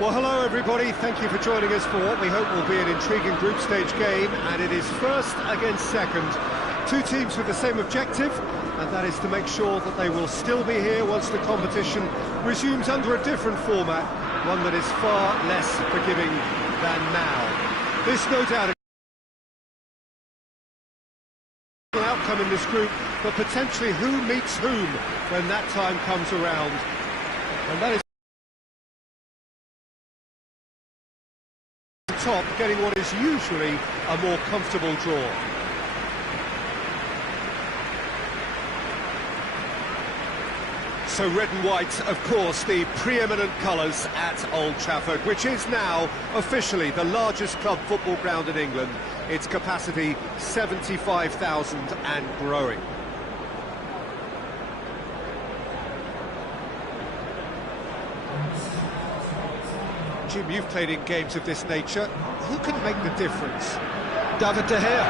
Well, hello everybody, thank you for joining us for what we hope will be an intriguing group stage game, and it is first against second. Two teams with the same objective, and that is to make sure that they will still be here once the competition resumes under a different format, one that is far less forgiving than now. This, no doubt, an outcome in this group, but potentially who meets whom when that time comes around. And that is top, getting what is usually a more comfortable draw. So red and white, of course, the preeminent colours at Old Trafford, which is now officially the largest club football ground in England. Its capacity 75,000 and growing. Jim, you've played in games of this nature. Who can make the difference? David De Gea.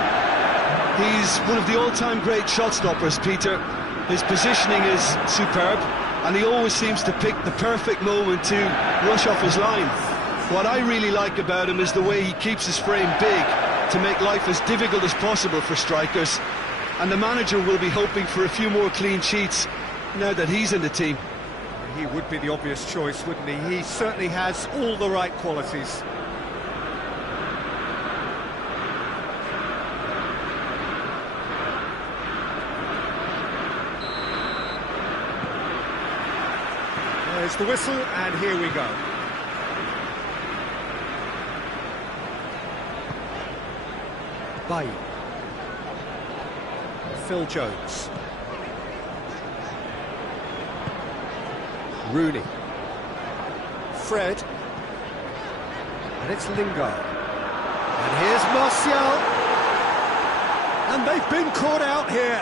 He's one of the all-time great shot stoppers, Peter. His positioning is superb, and he always seems to pick the perfect moment to rush off his line. What I really like about him is the way he keeps his frame big to make life as difficult as possible for strikers. And the manager will be hoping for a few more clean sheets now that he's in the team. He would be the obvious choice, wouldn't he? He certainly has all the right qualities. There's the whistle, and here we go. Bailly. Phil Jones. Rooney. Fred. And it's Lingard. And here's Martial. And they've been caught out here.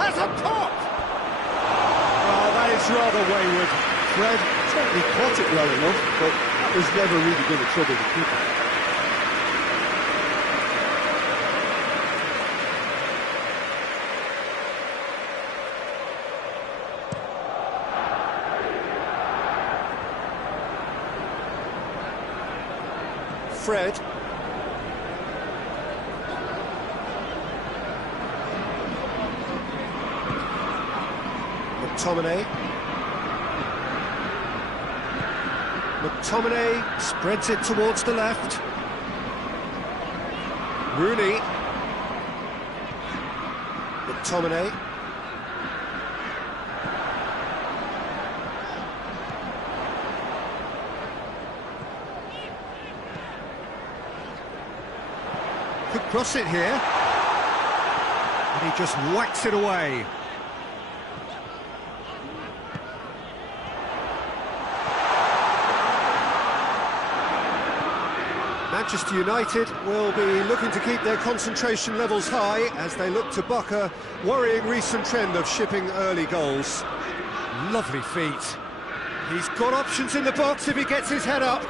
Has a pop! Oh, that is rather wayward. Fred certainly caught it well enough, but that was never really going to trouble the keeper. Fred. McTominay spreads it towards the left. Rooney. McTominay. Could cross it here, and he just whacks it away. Manchester United will be looking to keep their concentration levels high as they look to buck a worrying recent trend of shipping early goals. Lovely feet. He's got options in the box if he gets his head up.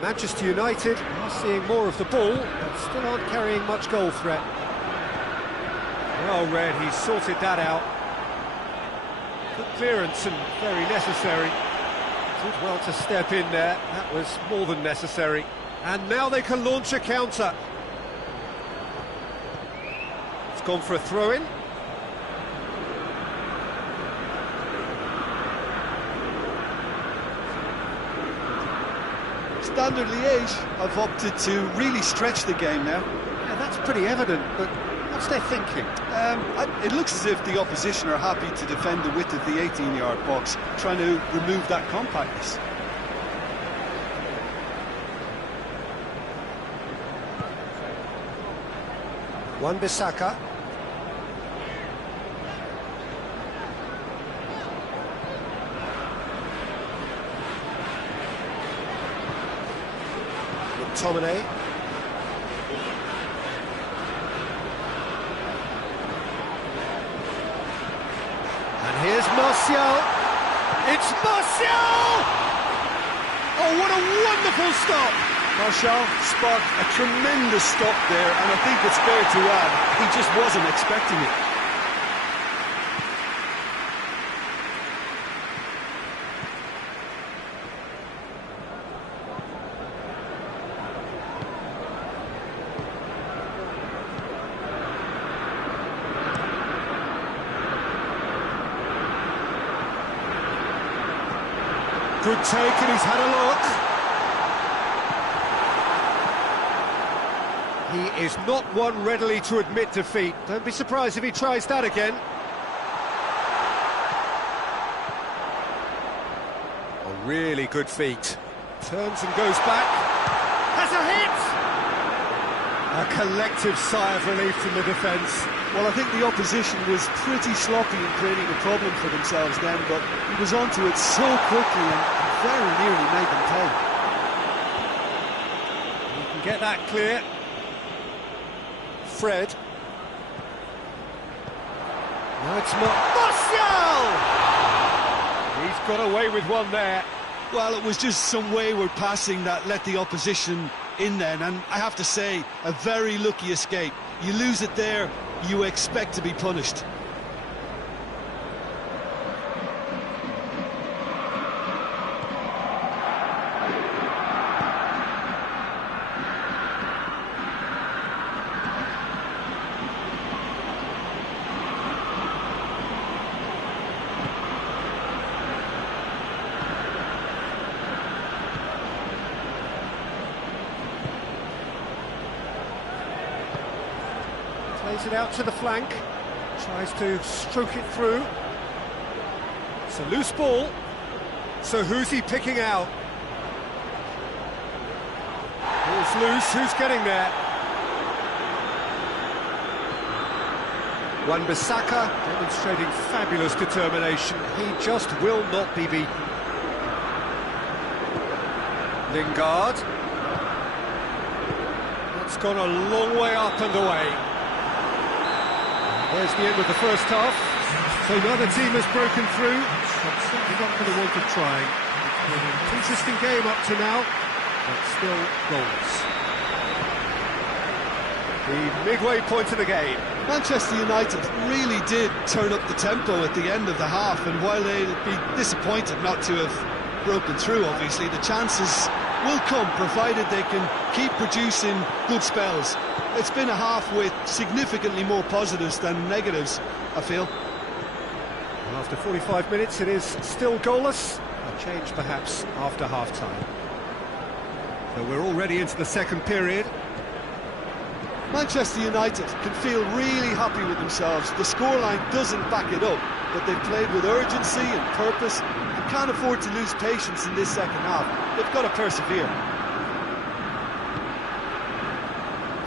Manchester United are seeing more of the ball, but still aren't carrying much goal threat. Well read, he's sorted that out. Good clearance and very necessary. Did well to step in there, that was more than necessary. And now they can launch a counter. It's gone for a throw-in. Standard Liège have opted to really stretch the game now. Yeah, that's pretty evident, but what's their thinking? It looks as if the opposition are happy to defend the width of the 18-yard box, trying to remove that compactness. Wan-Bissaka. McTominay. And here's Martial. It's Martial! Oh, what a wonderful stop! Martial sparked a tremendous stop there, and I think it's fair to add, he just wasn't expecting it. Good take, and he's had a look. He is not one readily to admit defeat. Don't be surprised if he tries that again. A really good feat. Turns and goes back. Has a hit! A collective sigh of relief from the defence. Well, I think the opposition was pretty sloppy in creating a problem for themselves then, but he was onto it so quickly and very nearly made them pay. You can get that clear. Fred. Now it's Martial! He's got away with one there. Well, it was just some wayward passing that let the opposition in then, and I have to say, a very lucky escape. You lose it there, you expect to be punished. Plays it out to the flank, tries to stroke it through. It's a loose ball, so who's he picking out? Ball's loose, who's getting there? Wan-Bissaka demonstrating fabulous determination. He just will not be beaten. Lingard. It's gone a long way up and away. There's the end of the first half. So neither team has broken through, but certainly not for the want of trying. It's been an interesting game up to now, but still goals. The midway point of the game. Manchester United really did turn up the tempo at the end of the half, and while they'll be disappointed not to have broken through, obviously, the chances will come, provided they can keep producing good spells. It's been a half with significantly more positives than negatives, I feel. After 45 minutes, it is still goalless. A change, perhaps, after half-time. So we're already into the second period. Manchester United can feel really happy with themselves. The scoreline doesn't back it up, but they've played with urgency and purpose and can't afford to lose patience in this second half. They've got to persevere.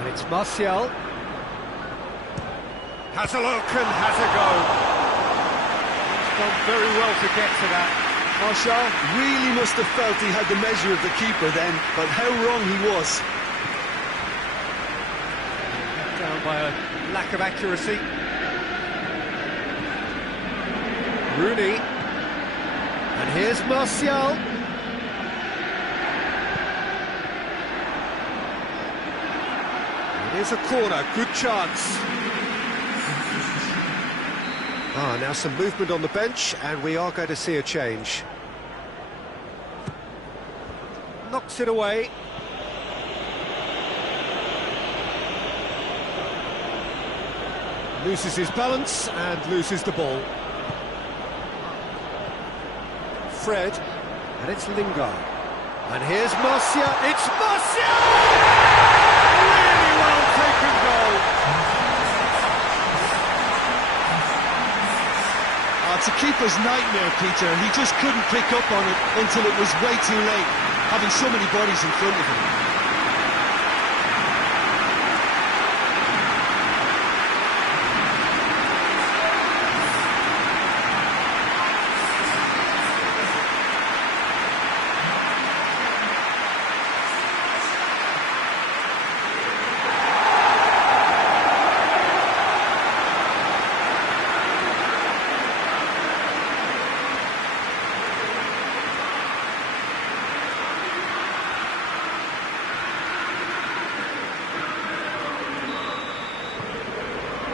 And it's Martial. Has a look and has a go. He's done very well to get to that. Martial really must have felt he had the measure of the keeper then, but how wrong he was. Down by a lack of accuracy. Rooney. And here's Martial. It is a corner, good chance. Now some movement on the bench, and we are going to see a change. Knocks it away. Loses his balance and loses the ball. Fred, and it's Lingard. And here's Martial. It's Martial! Really well taken goal. It's a keeper's nightmare, Peter. He just couldn't pick up on it until it was way too late, having so many bodies in front of him.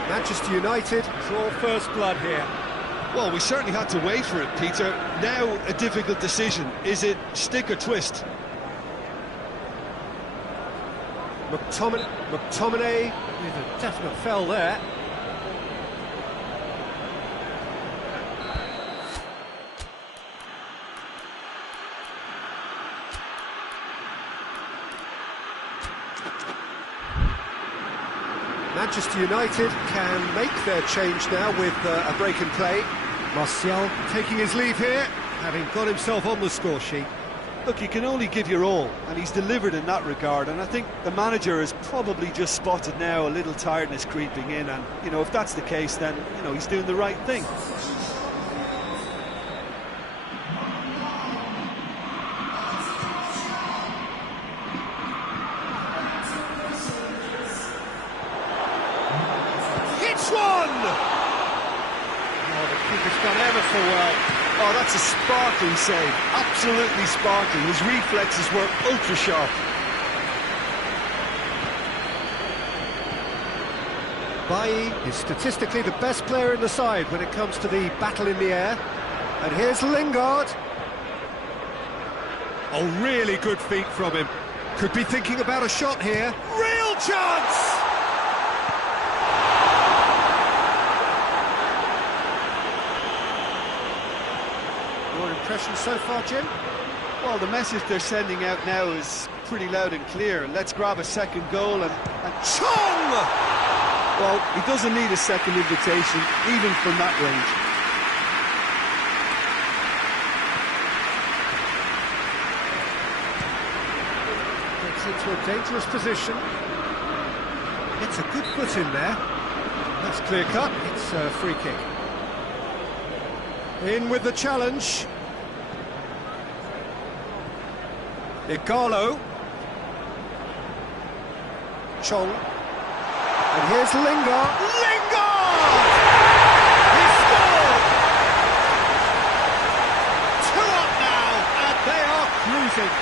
Manchester United draw first blood here. Well, we certainly had to wait for it, Peter. Now a difficult decision. Is it stick or twist? McTominay with a definite foul there. Manchester United can make their change now with a break in play. Martial taking his leave here, having got himself on the score sheet. Look, you can only give your all, and he's delivered in that regard, and I think the manager has probably just spotted now a little tiredness creeping in, and, you know, if that's the case, then, you know, he's doing the right thing. It's one! Oh, the keeper's done ever so well. Oh, that's a sparkling save, absolutely sparkling. His reflexes were ultra sharp. Bailly is statistically the best player in the side when it comes to the battle in the air. And here's Lingard. Oh, really good feet from him. Could be thinking about a shot here. Real chance! Your impression so far, Jim? Well, the message they're sending out now is pretty loud and clear. Let's grab a second goal and Chong! Well, he doesn't need a second invitation, even from that range. Gets into a dangerous position. Gets a good foot in there. That's clear cut. It's a free kick. In with the challenge. Igalo. Chong. And here's Lingard. Lingard! He scored! 2 up now, and they are cruising.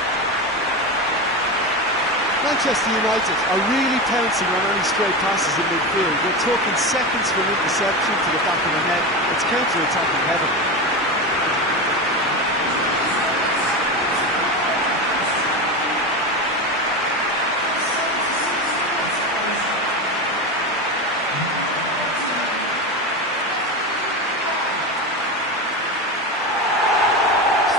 Manchester United are really pouncing on any stray passes in midfield. We're talking seconds from interception to the back of the net. It's counter-attacking heaven.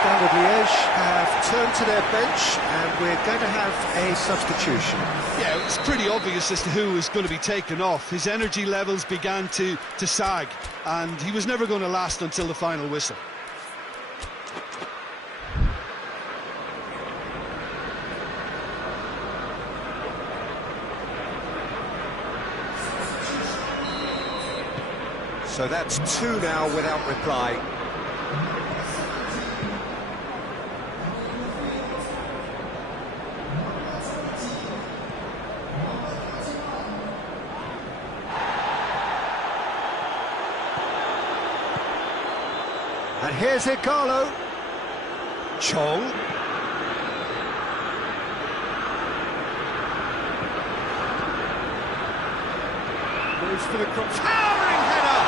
Standard Liège have turned to their bench, and we're going to have a substitution. Yeah, it was pretty obvious as to who was going to be taken off. His energy levels began to sag, and he was never going to last until the final whistle. So that's 2 now without reply. And here's Igalo. Chong. Moves for the cross. Towering header!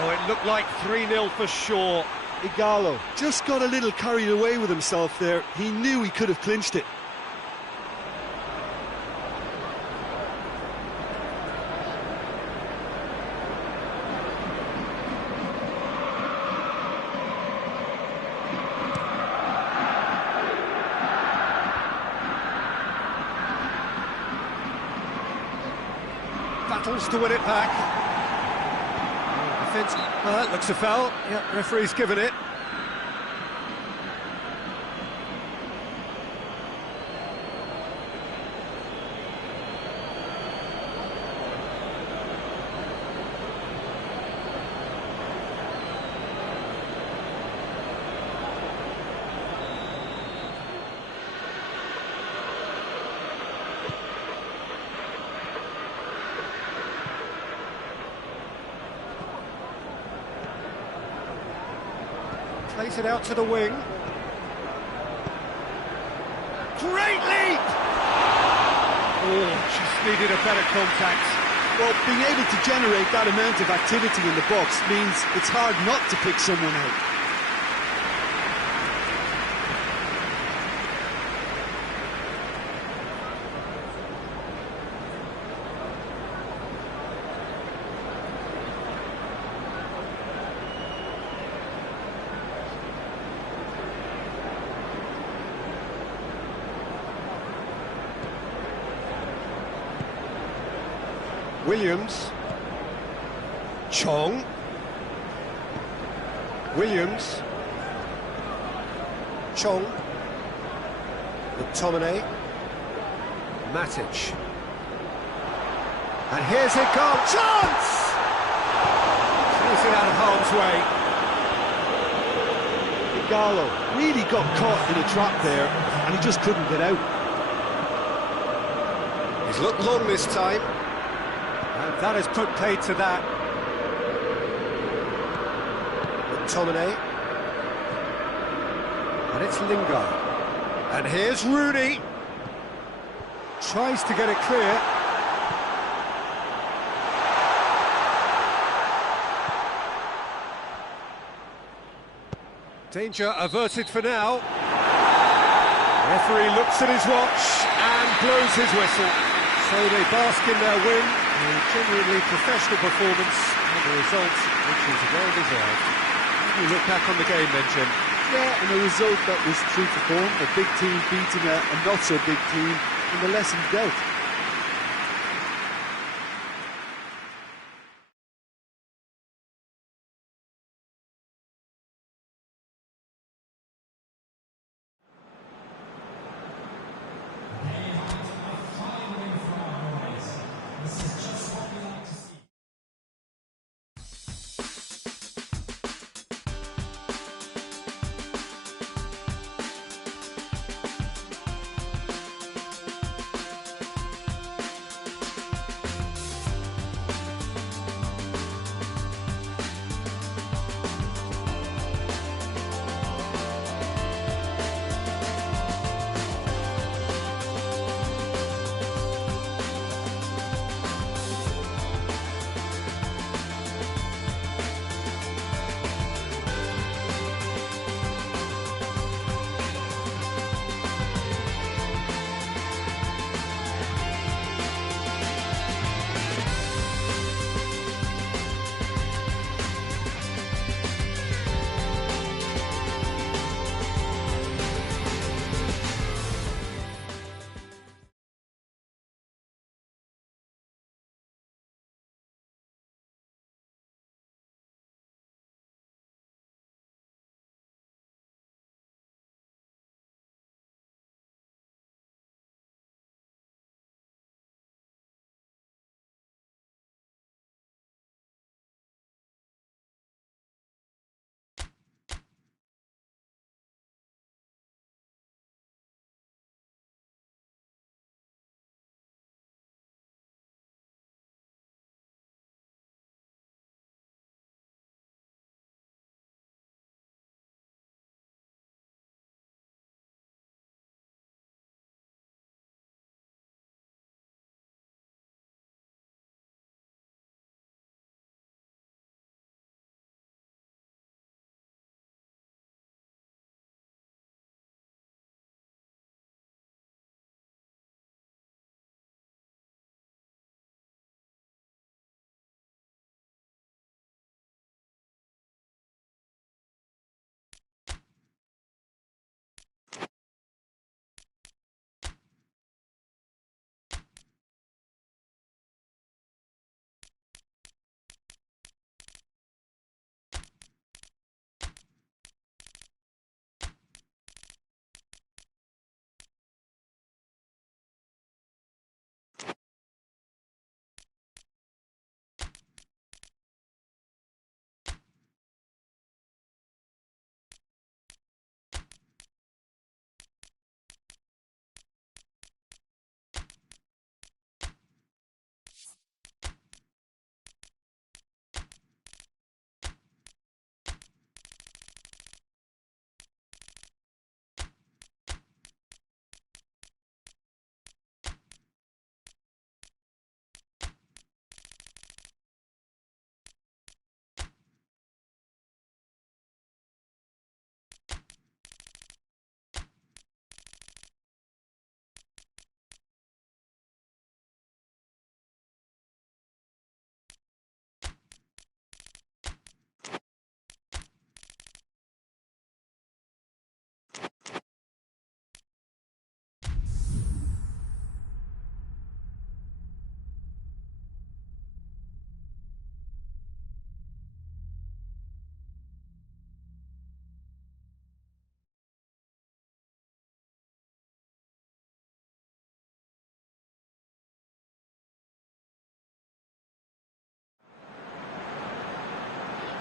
Oh, it looked like 3-0 for sure. Igalo just got a little carried away with himself there. He knew he could have clinched it. Battles to win it back. Defence, well, that looks a foul. Yeah, referee's given it. Plays it out to the wing. Great leap! Oh, just needed a better contact. Well, being able to generate that amount of activity in the box means it's hard not to pick someone out. Williams. Chong. Williams. Chong. McTominay. Matic. And here's it gone. Chance! Close it out of harm's way. Igalo really got caught in a trap there, and he just couldn't get out. He's looked long this time, and that has put paid to that. McTominay. And it's Lingard. And here's Rooney. Tries to get it clear. Danger averted for now. Referee looks at his watch and blows his whistle. So they bask in their win, a genuinely professional performance, and a result which is well deserved. You look back on the game then, Jim. Yeah, and a result that was true to form, a big team beating a not-so-big team, and the lesson dealt.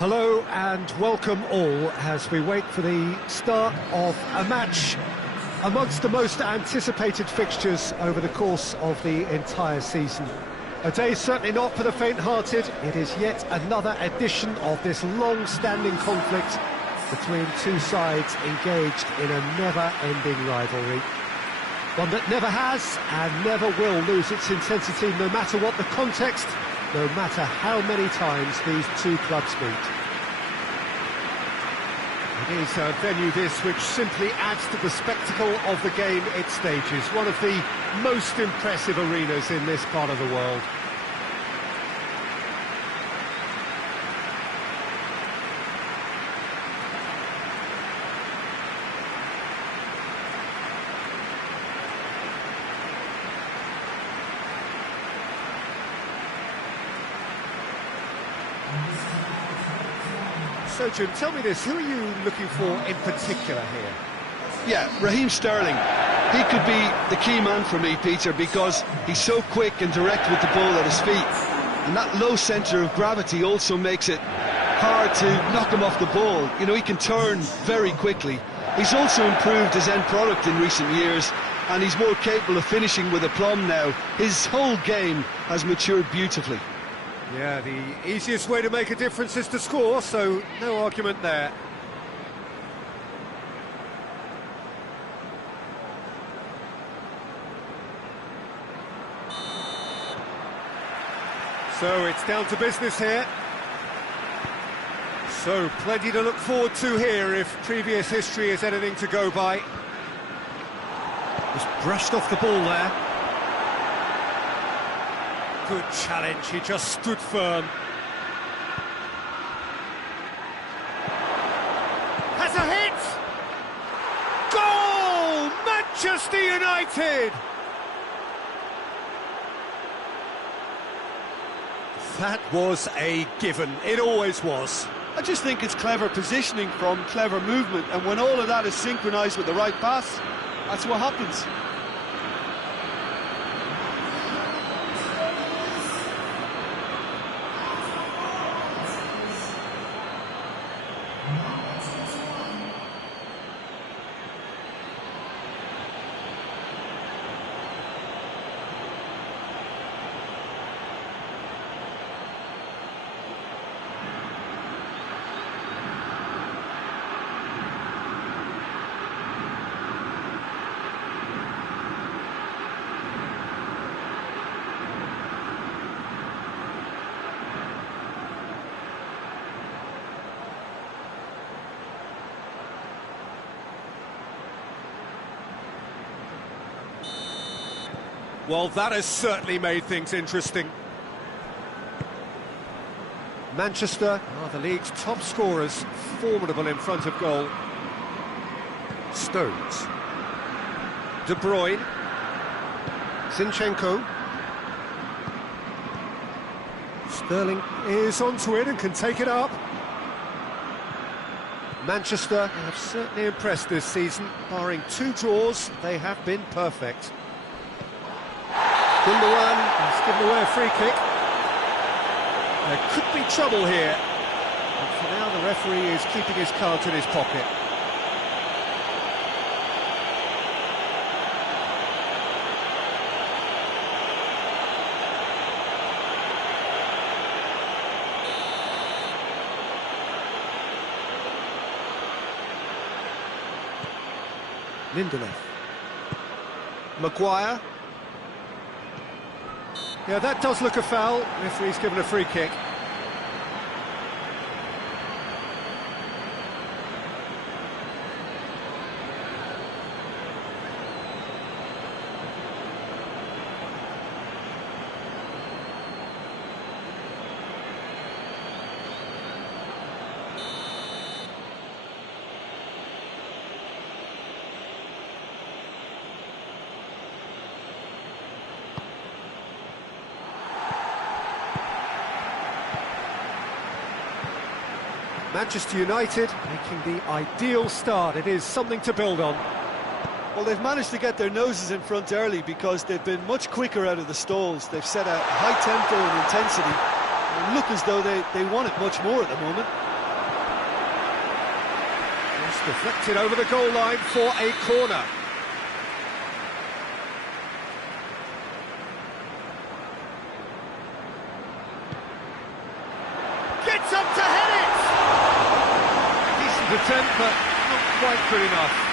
Hello and welcome all as we wait for the start of a match amongst the most anticipated fixtures over the course of the entire season. A day certainly not for the faint-hearted. It is yet another edition of this long-standing conflict between two sides engaged in a never-ending rivalry. One that never has and never will lose its intensity, no matter what the context, no matter how many times these two clubs meet. It is a venue this which simply adds to the spectacle of the game it stages. One of the most impressive arenas in this part of the world. So, Jim, tell me this, who are you looking for in particular here? Yeah, Raheem Sterling. He could be the key man for me, Peter, because he's so quick and direct with the ball at his feet. And that low centre of gravity also makes it hard to knock him off the ball. You know, he can turn very quickly. He's also improved his end product in recent years, and he's more capable of finishing with aplomb now. His whole game has matured beautifully. Yeah, the easiest way to make a difference is to score, so no argument there. So it's down to business here. So plenty to look forward to here if previous history is anything to go by. Just brushed off the ball there. Good challenge, he just stood firm. Has a hit! Goal! Manchester United! That was a given, it always was. I just think it's clever positioning from clever movement, and when all of that is synchronised with the right pass, that's what happens. Well, that has certainly made things interesting. Manchester are the league's top scorers, formidable in front of goal. Stones. De Bruyne. Zinchenko. Sterling is onto it and can take it up. Manchester have certainly impressed this season. Barring 2 draws, they have been perfect. Gundogan has given away a free kick. There could be trouble here. But for now, the referee is keeping his cards in his pocket. Lindelof. Maguire. Yeah, that does look a foul. Referee's given a free kick. Manchester United making the ideal start. It is something to build on. Well, they've managed to get their noses in front early because they've been much quicker out of the stalls. They've set a high tempo and intensity and look as though they want it much more at the moment. Just deflected over the goal line for a corner. Gets up to head it! Decent attempt, but not quite good enough.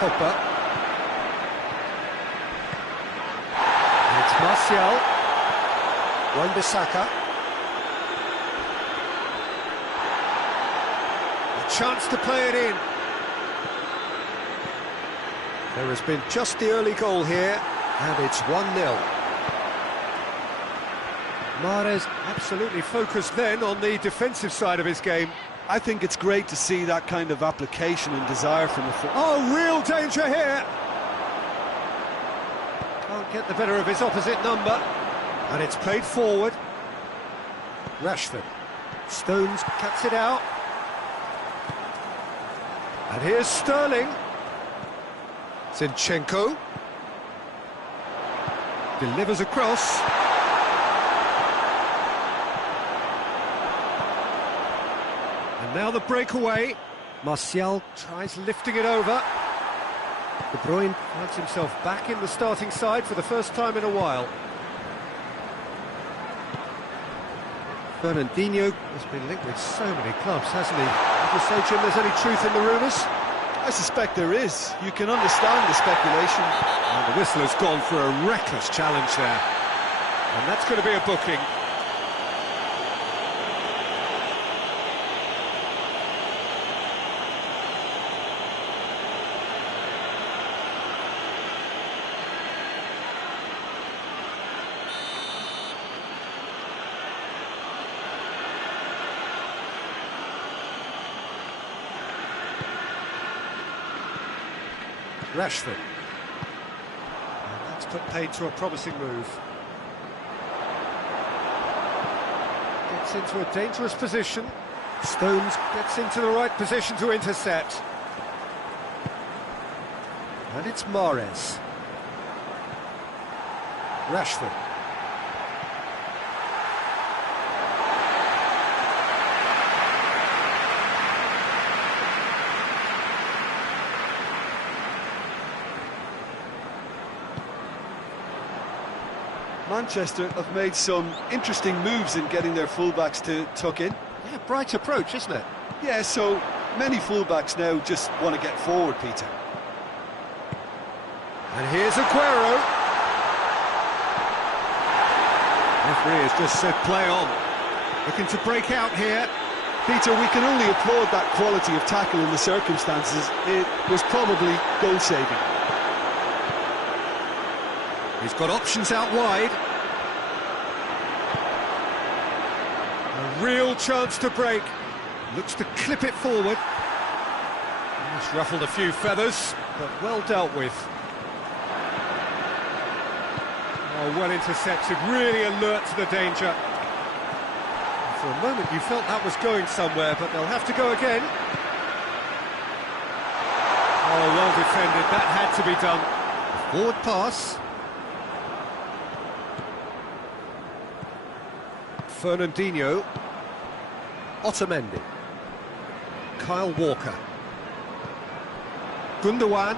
Pogba. And it's Martial. Wan-Bissaka. A chance to play it in. There has been just the early goal here, and it's 1-0. Mahrez absolutely focused then on the defensive side of his game. I think it's great to see that kind of application and desire from the foot. Oh, real danger here! Can't get the better of his opposite number. And it's played forward. Rashford. Stones cuts it out. And here's Sterling. Zinchenko. Delivers across. And now the breakaway. Martial tries lifting it over. De Bruyne finds himself back in the starting side for the first time in a while. Fernandinho has been linked with so many clubs, hasn't he? Would you say, Jim, there's any truth in the rumours? I suspect there is. You can understand the speculation. And the whistle has gone for a reckless challenge there. And that's going to be a booking. Rashford. And that's put paid to a promising move. Gets into a dangerous position. Stones gets into the right position to intercept. And it's Mahrez. Rashford. Manchester have made some interesting moves in getting their fullbacks to tuck in. Yeah, bright approach, isn't it? Yeah, so many fullbacks now just want to get forward, Peter. And here's Aguero. Referee has just said play on. Looking to break out here. Peter, we can only applaud that quality of tackle in the circumstances. It was probably goal-saving. He's got options out wide. A real chance to break. Looks to clip it forward. He's ruffled a few feathers, but well dealt with. Oh, well intercepted, really alert to the danger. For a moment you felt that was going somewhere, but they'll have to go again. Oh, well defended, that had to be done. Forward pass. Fernandinho. Otamendi. Kyle Walker. Gundogan.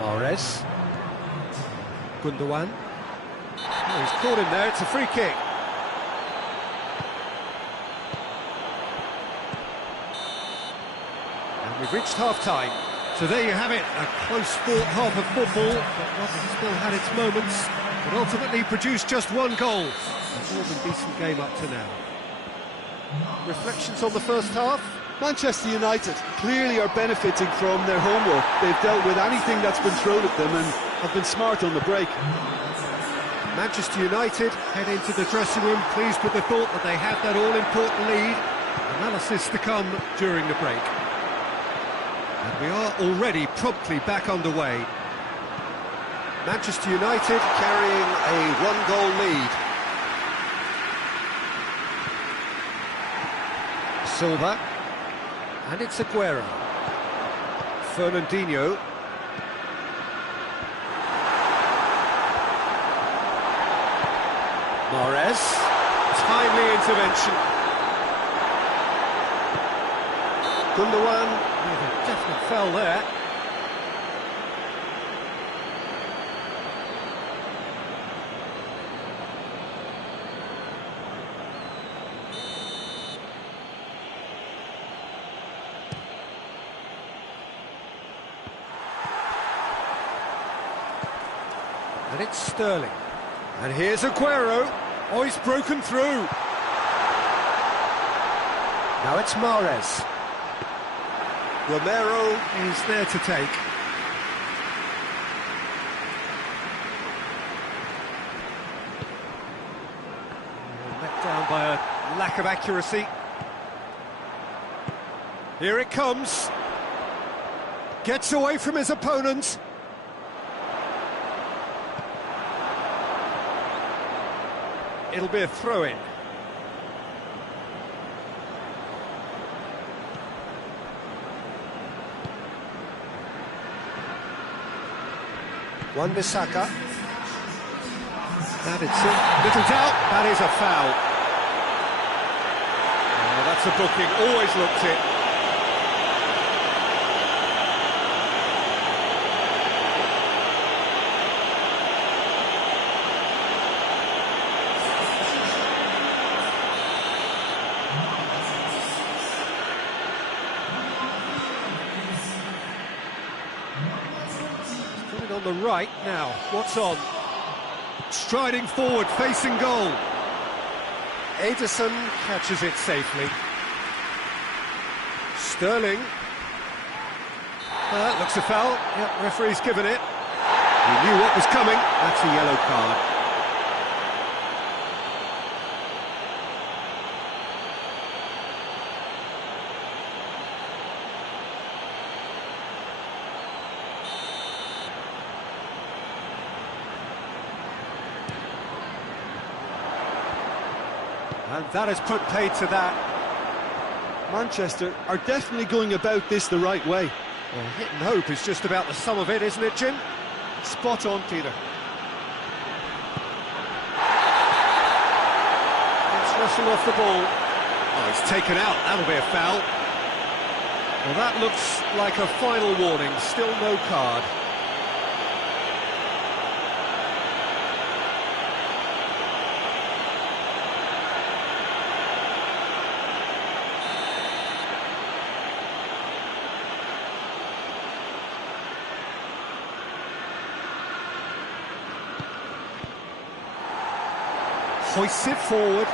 Mahrez. Gundogan. Oh, he's caught him there, it's a free kick. And we've reached half-time. So there you have it, a close-fought half of football, but one that still had its moments, but ultimately produced just one goal. A more than decent game up to now. Reflections on the first half? Manchester United clearly are benefiting from their homework. They've dealt with anything that's been thrown at them and have been smart on the break. Manchester United head into the dressing room pleased with the thought that they have that all-important lead. Analysis to come during the break. And we are already promptly back underway. Manchester United carrying a one-goal lead. Silva. And it's Aguero. Fernandinho. Mahrez. Timely intervention. Gundogan. Yeah, a definite foul there. And it's Sterling. And here's Aguero. Oh, he's broken through. Now it's Mahrez. Romero is there to take. Let down by a lack of accuracy. Here it comes. Gets away from his opponent. It'll be a throw-in. Wan-Bissaka. And it's little doubt, that is a foul. Oh, that's a booking, always looked it. On the right now, what's on? Striding forward, facing goal. Ederson catches it safely. Sterling. That looks a foul. Yep, referee's given it. He knew what was coming. That's a yellow card. And that has put paid to that. Manchester are definitely going about this the right way. Well, hit and hope is just about the sum of it, isn't it, Jim? Spot on, Peter. It's Russell off the ball. Oh, he's taken out. That'll be a foul. Well, that looks like a final warning. Still no card. Hoists it forward.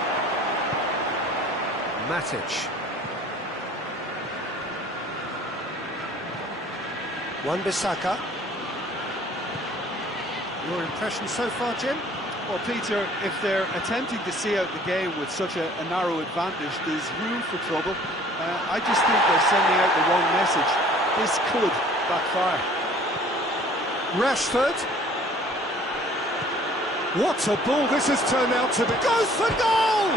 Matic. Wan-Bissaka. Your impression so far, Jim? Well, Peter, if they're attempting to see out the game with such a narrow advantage, there's room for trouble. I just think they're sending out the wrong message. This could backfire. Rashford. What a ball this has turned out to be. Goes for goal!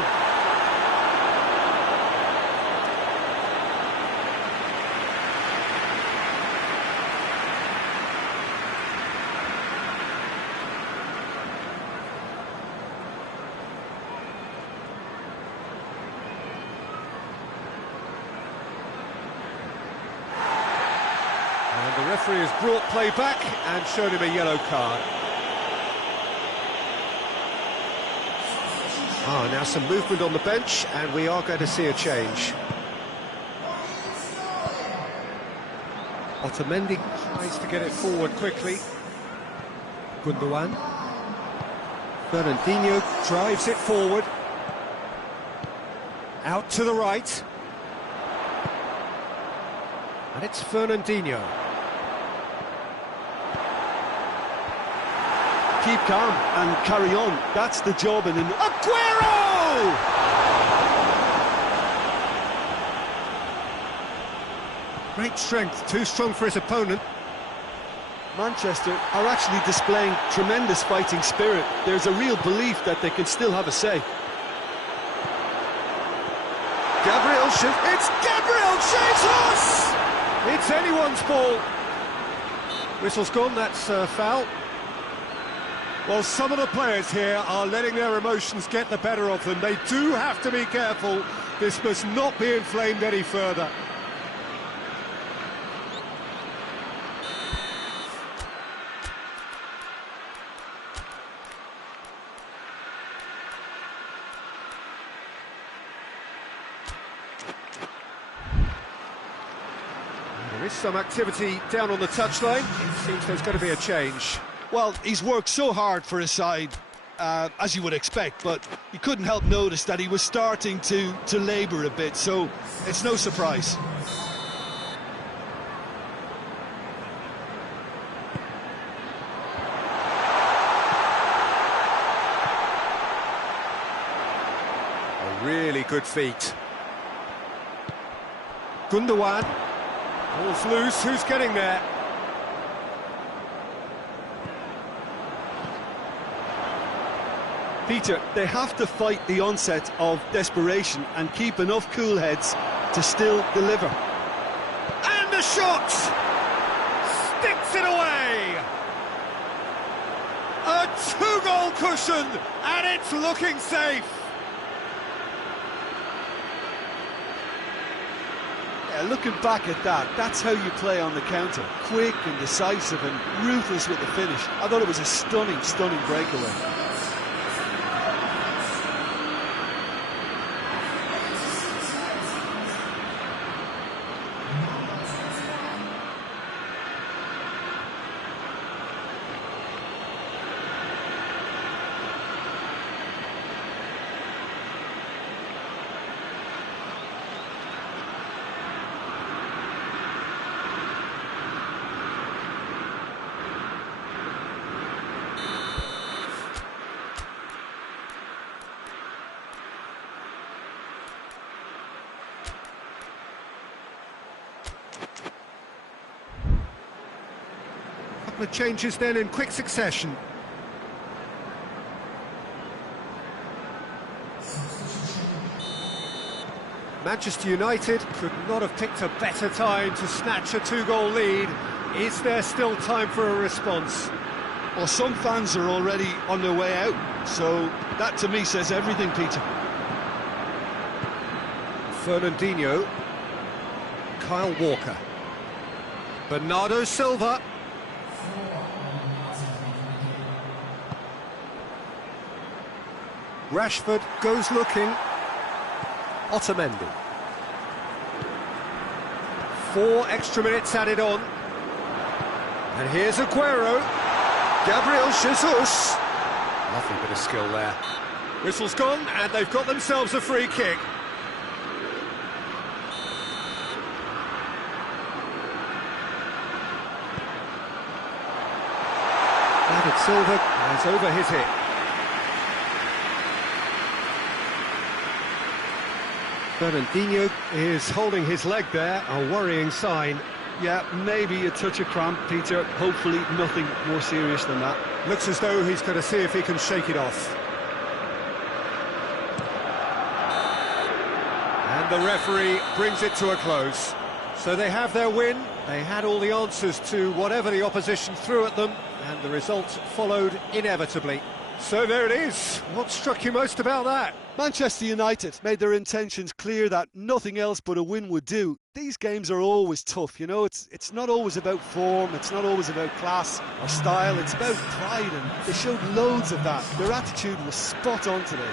And the referee has brought play back and showed him a yellow card. Now some movement on the bench, and we are going to see a change. Otamendi tries to get it forward quickly. Gundogan. Fernandinho drives it forward. Out to the right. And it's Fernandinho. Keep calm and carry on. That's the job. And Aguero! Great strength, too strong for his opponent. Manchester are actually displaying tremendous fighting spirit. There's a real belief that they can still have a say. Gabriel It's Gabriel Jesus! It's anyone's ball. Whistle's gone, that's foul. Well, some of the players here are letting their emotions get the better of them. They do have to be careful. This must not be inflamed any further. There is some activity down on the touchline. It seems there's going to be a change. Well, he's worked so hard for his side, as you would expect, but you couldn't help notice that he was starting to labour a bit, so it's no surprise. A really good feat. Gundogan. Ball's loose, who's getting there? Peter, they have to fight the onset of desperation and keep enough cool heads to still deliver. And a shot! Sticks it away! A two-goal cushion, and it's looking safe! Yeah, looking back at that, that's how you play on the counter. Quick and decisive and ruthless with the finish. I thought it was a stunning, stunning breakaway. The changes then in quick succession. Manchester United could not have picked a better time to snatch a two-goal lead. Is there still time for a response? Well, some fans are already on their way out, so that to me says everything, Peter. Fernandinho. Kyle Walker. Bernardo Silva. Rashford goes looking. Otamendi. 4 extra minutes added on. And here's Aguero. Gabriel Jesus. Lovely bit of skill there. Whistle's gone, and they've got themselves a free kick. David Silva has over his hit. Fernandinho is holding his leg there, a worrying sign. Yeah, maybe a touch of cramp, Peter. Hopefully nothing more serious than that. Looks as though he's going to see if he can shake it off. And the referee brings it to a close. So they have their win. They had all the answers to whatever the opposition threw at them, and the result followed inevitably. So there it is. What struck you most about that? Manchester United made their intentions clear that nothing else but a win would do. These games are always tough, you know, it's not always about form, it's not always about class or style, it's about pride, and they showed loads of that. Their attitude was spot on today.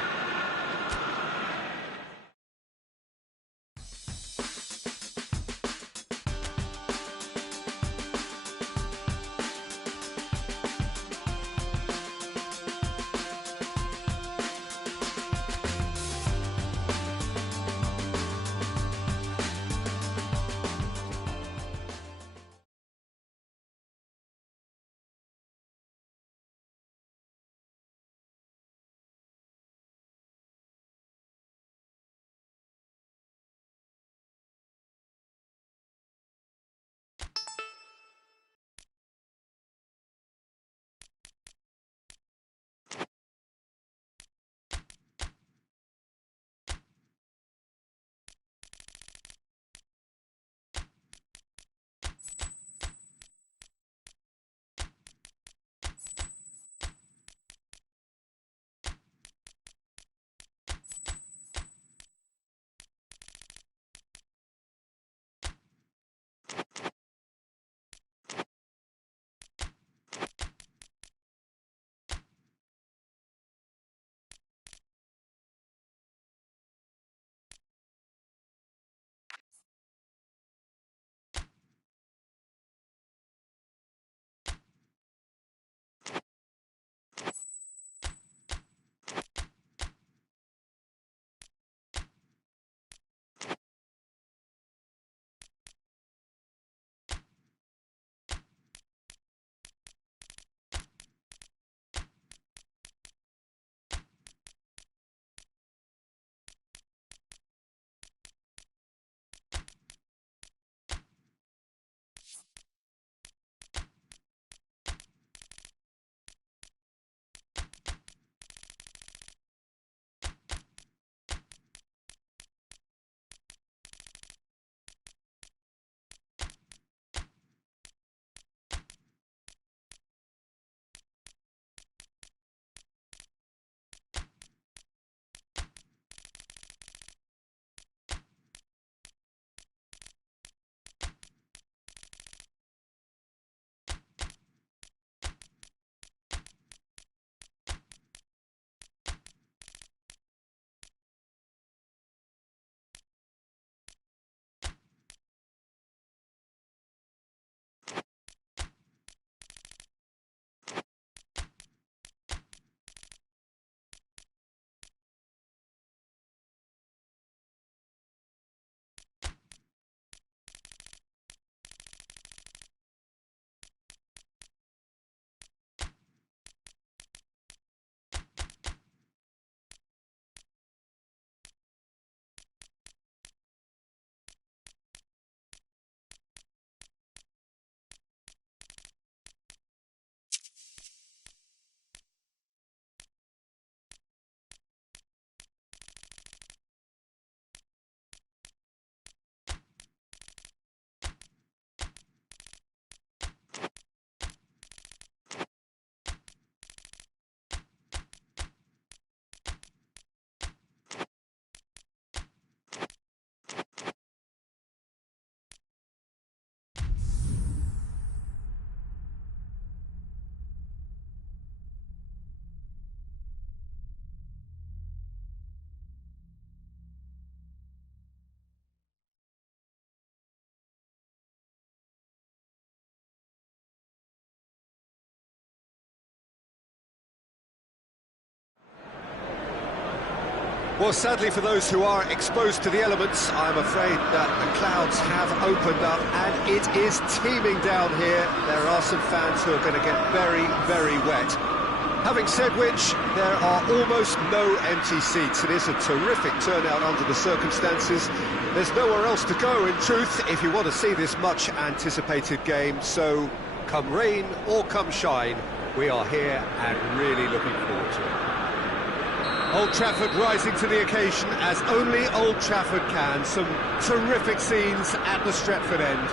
Well, sadly for those who are exposed to the elements, I'm afraid that the clouds have opened up and it is teeming down here. There are some fans who are going to get very, very wet. Having said which, there are almost no empty seats. It is a terrific turnout under the circumstances. There's nowhere else to go, in truth, if you want to see this much-anticipated game. So, come rain or come shine, we are here and really looking forward to it. Old Trafford rising to the occasion, as only Old Trafford can. Some terrific scenes at the Stretford end.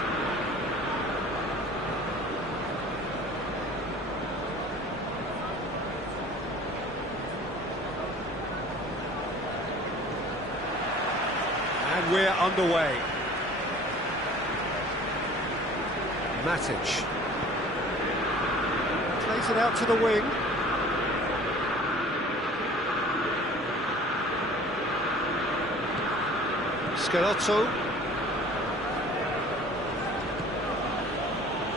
And we're underway. Matic plays it out to the wing. Scalotto.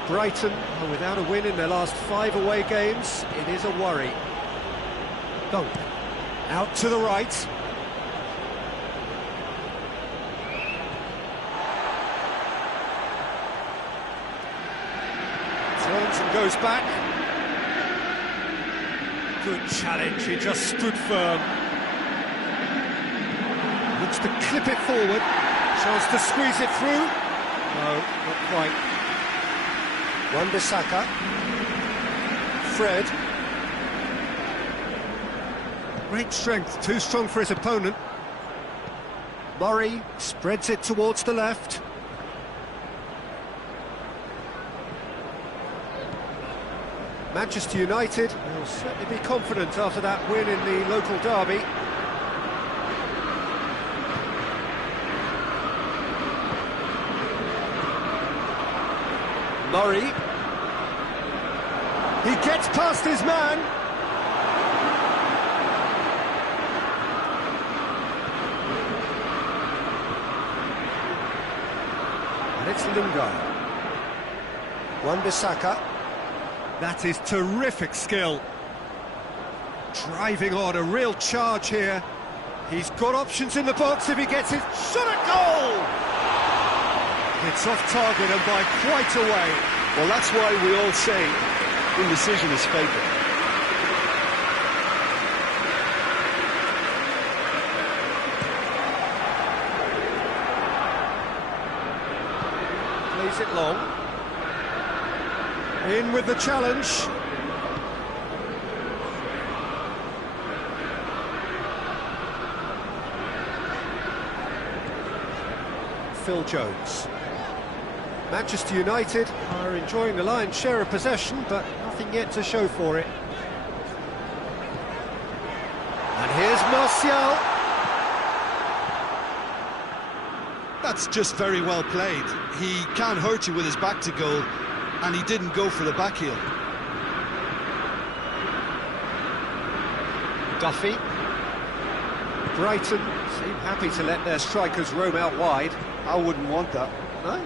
Brighton are without a win in their last 5 away games. It is a worry. Dunk. Out to the right. Turns and goes back. Good challenge, he just stood firm. Looks to clip it forward. Chance to squeeze it through. No, not quite. Wan-Bissaka. Fred. Great strength, too strong for his opponent. Murray spreads it towards the left. Manchester United will certainly be confident after that win in the local derby. Murray. He gets past his man. And it's Lingard. Wan-Bissaka. That is terrific skill. Driving on, a real charge here. He's got options in the box if he gets it. Shot at goal! It's off target and by quite a way. Well, that's why we all say indecision is fatal. Plays it long. In with the challenge. Phil Jones. Manchester United are enjoying the lion's share of possession, but nothing yet to show for it. And here's Martial. That's just very well played. He can't hurt you with his back to goal, and he didn't go for the back heel. Duffy. Brighton seem happy to let their strikers roam out wide. I wouldn't want that. No?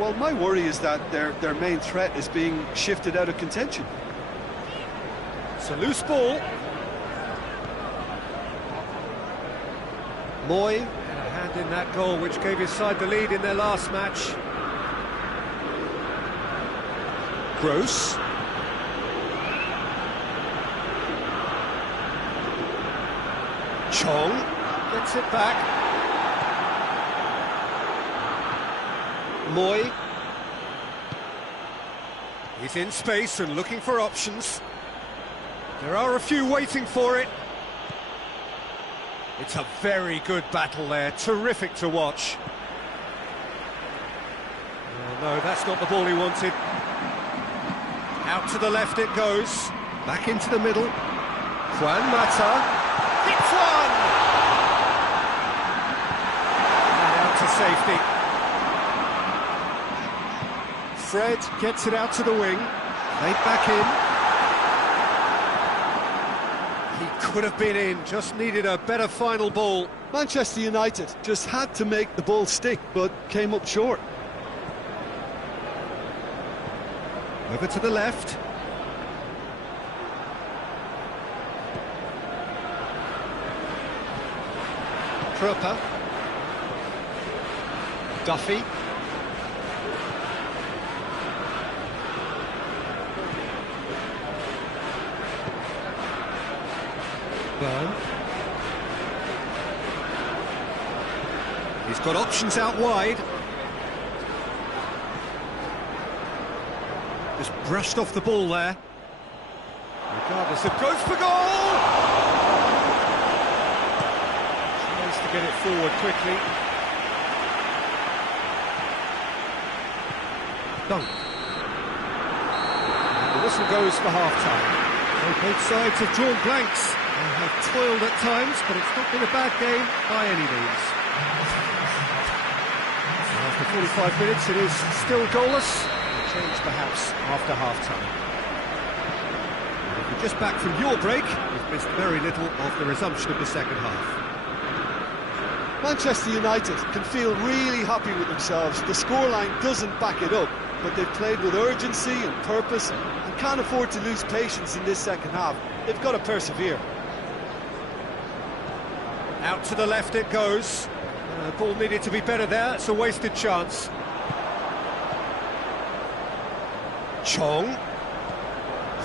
Well, my worry is that their main threat is being shifted out of contention. It's a loose ball. Moy had a hand in that goal which gave his side the lead in their last match. Gross. Chong gets it back. Moy. He's in space and looking for options. There are a few waiting for it. It's a very good battle there, terrific to watch. Oh no, that's not the ball he wanted. Out to the left it goes, back into the middle. Juan Mata, hits one! And out to safety. Fred gets it out to the wing, played back in. He could have been in, just needed a better final ball. Manchester United just had to make the ball stick, but came up short. Over to the left. Pröpa. Duffy. Burn. He's got options out wide. Just brushed off the ball there. Regardless of goes for goal! Tries to get it forward quickly. Dunk. And the whistle goes for half-time. So both sides have drawn blanks and have toiled at times, but it's not been a bad game by any means. After 45 minutes, it is still goalless. Change perhaps after half-time. If you're just back from your break, you've missed very little of the resumption of the second half. Manchester United can feel really happy with themselves. The scoreline doesn't back it up, but they've played with urgency and purpose and can't afford to lose patience in this second half. They've got to persevere. Out to the left it goes. The ball needed to be better there. It's a wasted chance. Chong.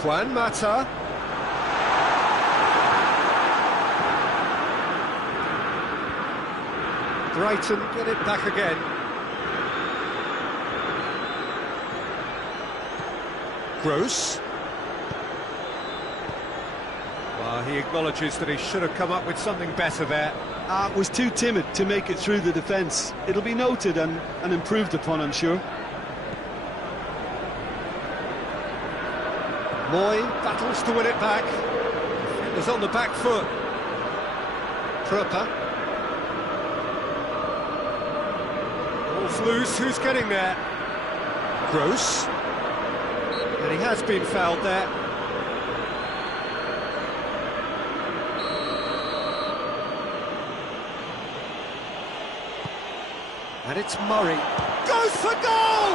Juan Mata. Brighton get it back again. Gross. Well, he acknowledges that he should have come up with something better there. Was too timid to make it through the defence. It'll be noted and improved upon, I'm sure. Moy battles to win it back. Defenders on the back foot. Pröpa. Ball's loose, who's getting there? Gross. And he has been fouled there. And it's Murray. Goes for goal!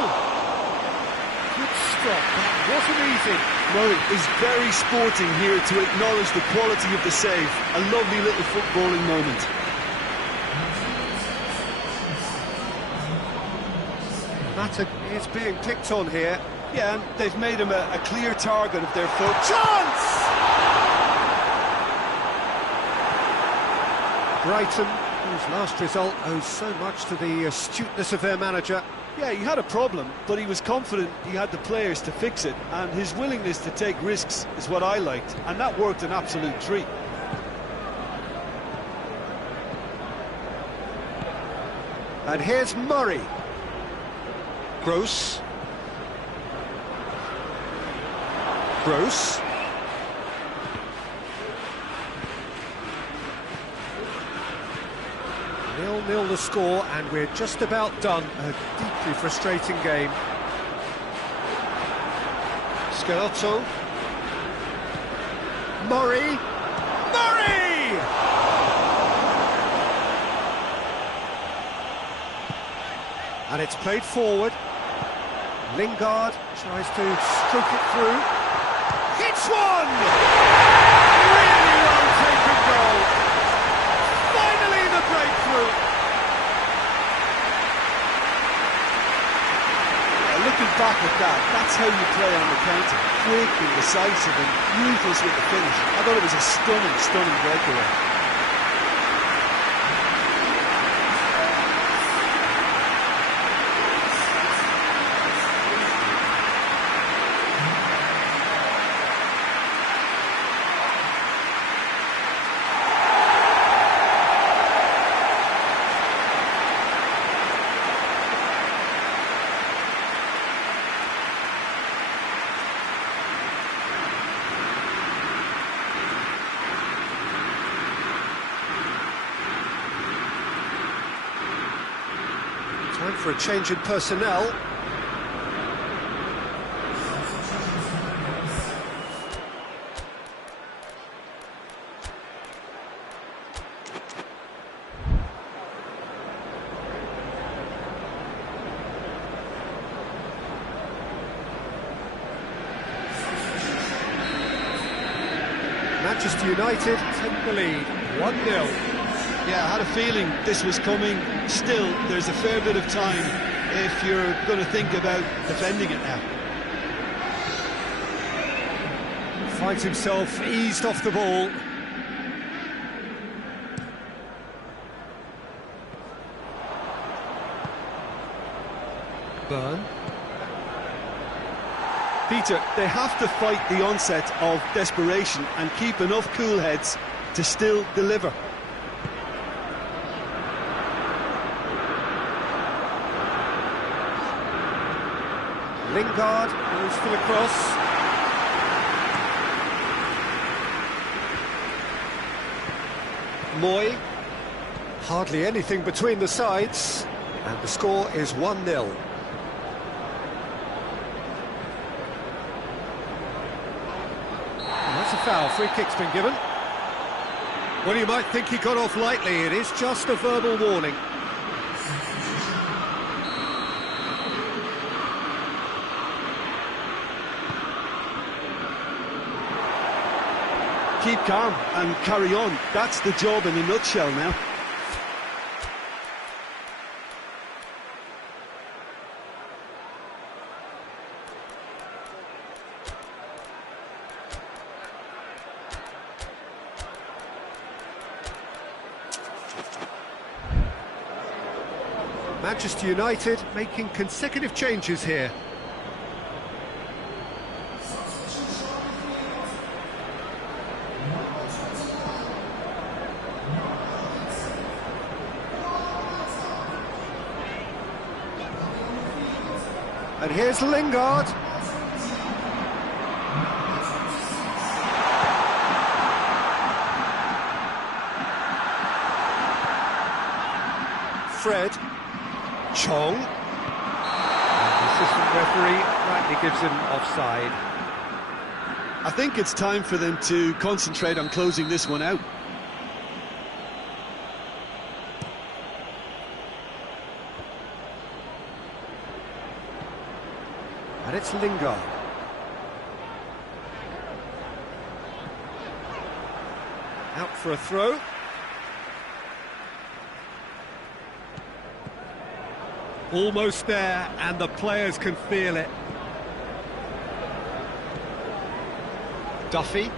Good stop, that wasn't easy. Murray is very sporting here to acknowledge the quality of the save. A lovely little footballing moment. Mata is being picked on here. Yeah, and they've made him a clear target of their foot. Chance! Brighton, whose last result owes so much to the astuteness of their manager. Yeah, he had a problem, but he was confident he had the players to fix it, and his willingness to take risks is what I liked, and that worked an absolute treat. And here's Murray. Gross. Gross. Nil-nil the score, and we're just about done. A deeply frustrating game. Scalotto. Murray. Murray! And it's played forward. Lingard tries to stroke it through. Hits one! Really well taken goal. Finally the breakthrough. Looking back at that, that's how you play on the counter. Quick and decisive and ruthless with the finish. I thought it was a stunning breakaway. Time for a change in personnel. Manchester United take the lead, 1-0. Yeah, I had a feeling this was coming. Still, there's a fair bit of time if you're going to think about defending it now. Finds himself eased off the ball. Burn. Peter, they have to fight the onset of desperation and keep enough cool heads to still deliver. Lingard goes for the cross. Moy. Hardly anything between the sides, and the score is 1-0. That's a foul. Free kick's been given. Well, you might think he got off lightly. It is just a verbal warning. Keep calm and carry on. That's the job in a nutshell now. Manchester United making consecutive changes here. And here's Lingard. Fred. Chong. The assistant referee rightly gives him offside. I think it's time for them to concentrate on closing this one out. And it's Lingard. Out for a throw. Almost there, and the players can feel it. Duffy.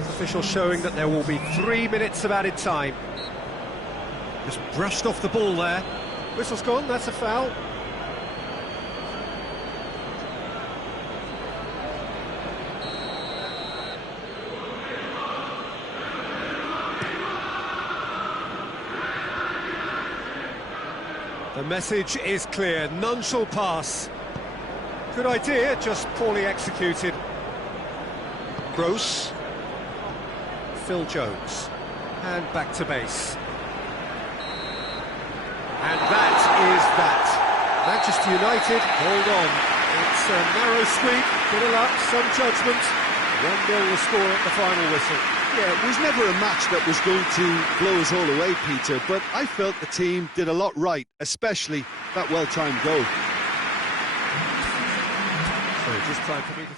Official showing that there will be 3 minutes of added time. Just brushed off the ball there. Whistle's gone, that's a foul. The message is clear, none shall pass. Good idea, just poorly executed. Gross. Phil Jones. And back to base. And that is that. Manchester United hold on. It's a narrow squeak, bit of luck, some judgment. 1-0 the score at the final whistle. Yeah, it was never a match that was going to blow us all away, Peter, but I felt the team did a lot right, especially that well-timed goal. So just time for me to...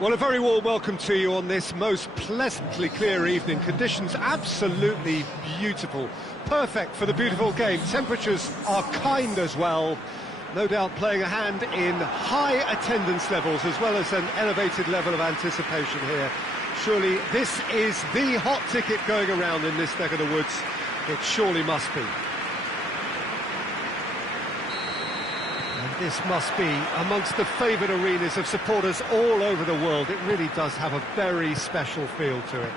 Well, a very warm welcome to you on this most pleasantly clear evening. Conditions absolutely beautiful. Perfect for the beautiful game. Temperatures are kind as well. No doubt playing a hand in high attendance levels as well as an elevated level of anticipation here. Surely this is the hot ticket going around in this neck of the woods. It surely must be. And this must be amongst the favoured arenas of supporters all over the world. It really does have a very special feel to it.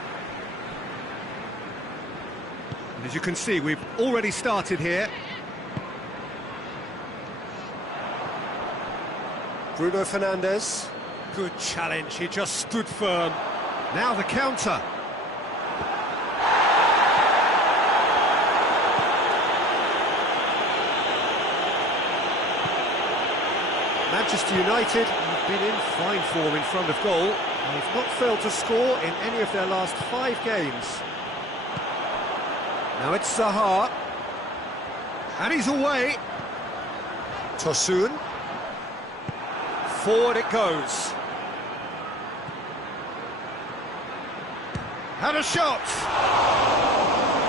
And as you can see, we've already started here. Bruno Fernandes. Good challenge, he just stood firm. Now the counter. Manchester United have been in fine form in front of goal. They've not failed to score in any of their last 5 games. Now it's Zaha. And he's away. Tosun. Forward it goes. Had a shot.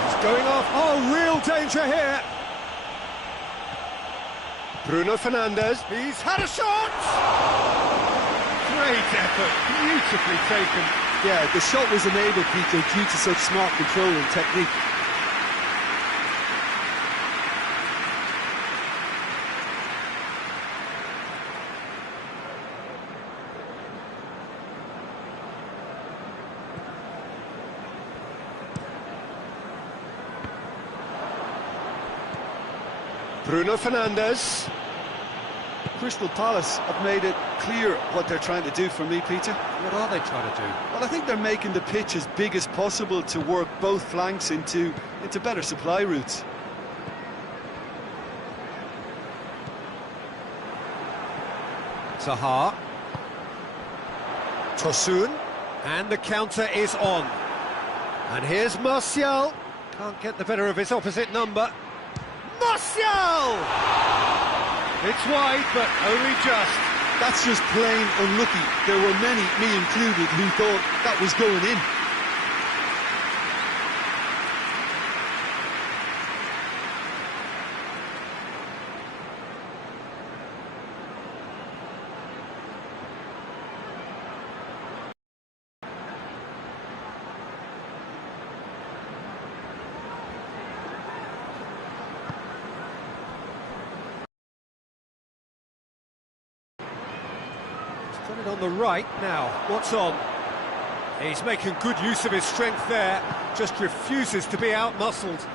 He's going off. Oh, real danger here. Bruno Fernandes. He's had a shot. Great effort. Beautifully taken. Yeah, the shot was enabled, Peter, due to such smart control and technique. Bruno Fernandes. Crystal Palace have made it clear what they're trying to do for me, Peter. What are they trying to do? Well, I think they're making the pitch as big as possible to work both flanks into better supply routes. Zaha. Tosun. And the counter is on. And here's Martial. Can't get the better of his opposite number. Martial! It's wide, but only just. That's just plain unlucky. There were many, me included, who thought that was going in. Got it on the right now. What's on? He's making good use of his strength there. Just refuses to be out-muscled.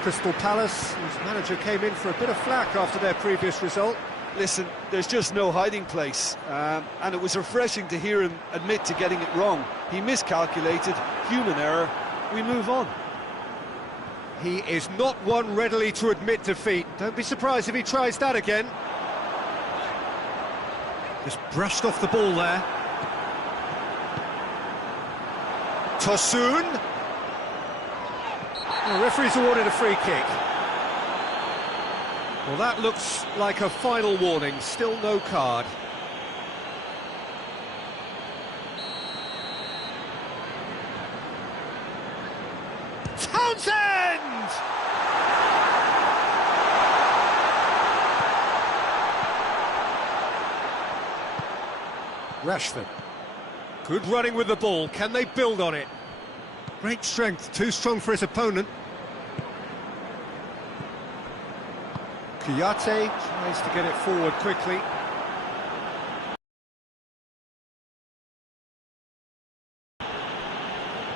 Crystal Palace, whose manager came in for a bit of flack after their previous result. Listen, there's just no hiding place. And it was refreshing to hear him admit to getting it wrong. He miscalculated, human error. We move on. He is not one readily to admit defeat. Don't be surprised if he tries that again. Just brushed off the ball there. Tosun. The referee's awarded a free kick. Well, that looks like a final warning. Still no card. Townsend! Rashford. Good running with the ball. Can they build on it? Great strength. Too strong for his opponent. Kouyaté tries to get it forward quickly.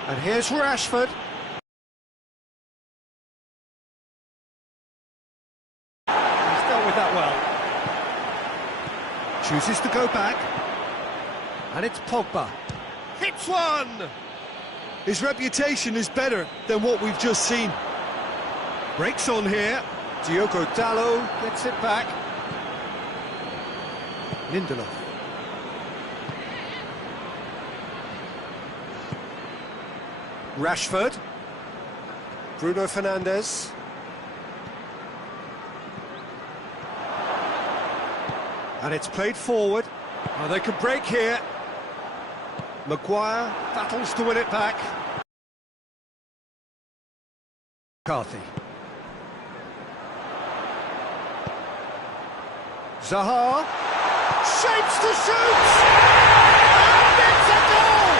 And here's Rashford. He's dealt with that well. Chooses to go back. And it's Pogba. Hits one! His reputation is better than what we've just seen. Breaks on here. Diogo Dalot gets it back. Lindelof. Rashford. Bruno Fernandes. And it's played forward. Oh, they can break here. Maguire battles to win it back. McCarthy. Zaha. Shapes to shoot! And it's a goal!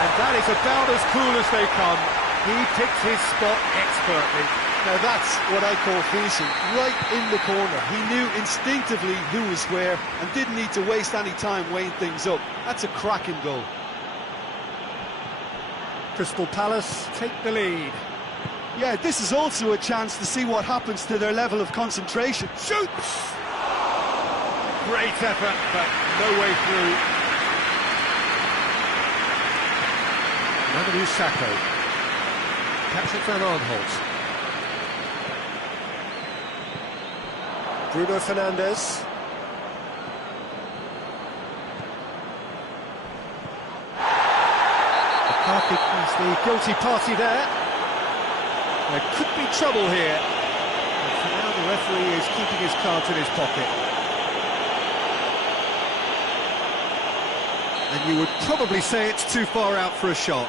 And that is about as cool as they come. He picked his spot expertly. Now that's what I call finishing, right in the corner. He knew instinctively who was where and didn't need to waste any time weighing things up. That's a cracking goal. Crystal Palace take the lead. Yeah, this is also a chance to see what happens to their level of concentration. Shoots! Great effort, but no way through. Mamadou Sakho. Patrick Van Aanholt. Bruno Fernandes. McCarthy is the guilty party there. There could be trouble here. But for now, the referee is keeping his cards in his pocket. And you would probably say it's too far out for a shot.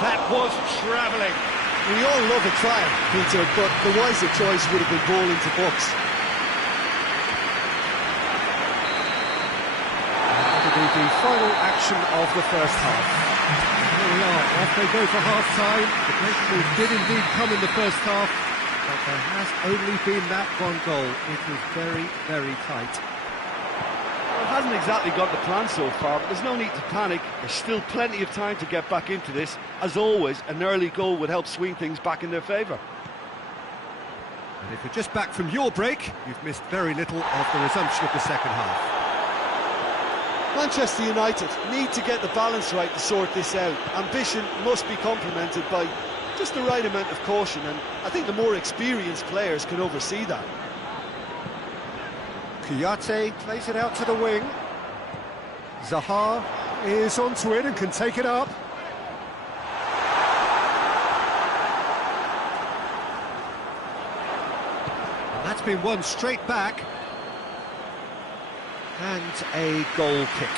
That was travelling. We all love a trial, Peter, but the wiser choice would have been ball into box. That'll be the final action of the first half. Here we are, off they go for half-time. The breakthrough did indeed come in the first half, but there has only been that one goal. It was very, very tight. Well, it hasn't exactly got the plan so far, but there's no need to panic. There's still plenty of time to get back into this. As always, an early goal would help swing things back in their favour. And if you're just back from your break, you've missed very little of the resumption of the second half. Manchester United need to get the balance right to sort this out. Ambition must be complemented by just the right amount of caution, and I think the more experienced players can oversee that. Kouyaté plays it out to the wing. Zaha is onto it and can take it up. And that's been won straight back. And a goal kick.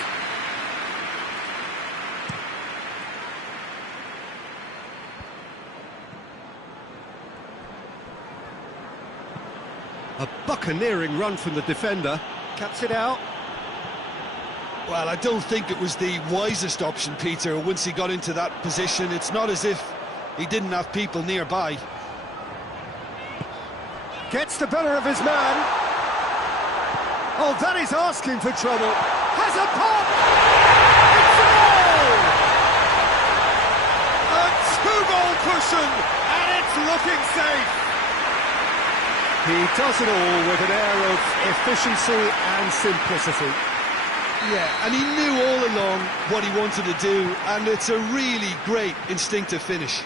A buccaneering run from the defender. Cuts it out. Well, I don't think it was the wisest option, Peter, once he got into that position. It's not as if he didn't have people nearby. Gets the better of his man. Oh, that is asking for trouble. Has a pop! It's a goal! A two-goal cushion, and it's looking safe. He does it all with an air of efficiency and simplicity. Yeah, and he knew all along what he wanted to do, and it's a really great instinctive finish.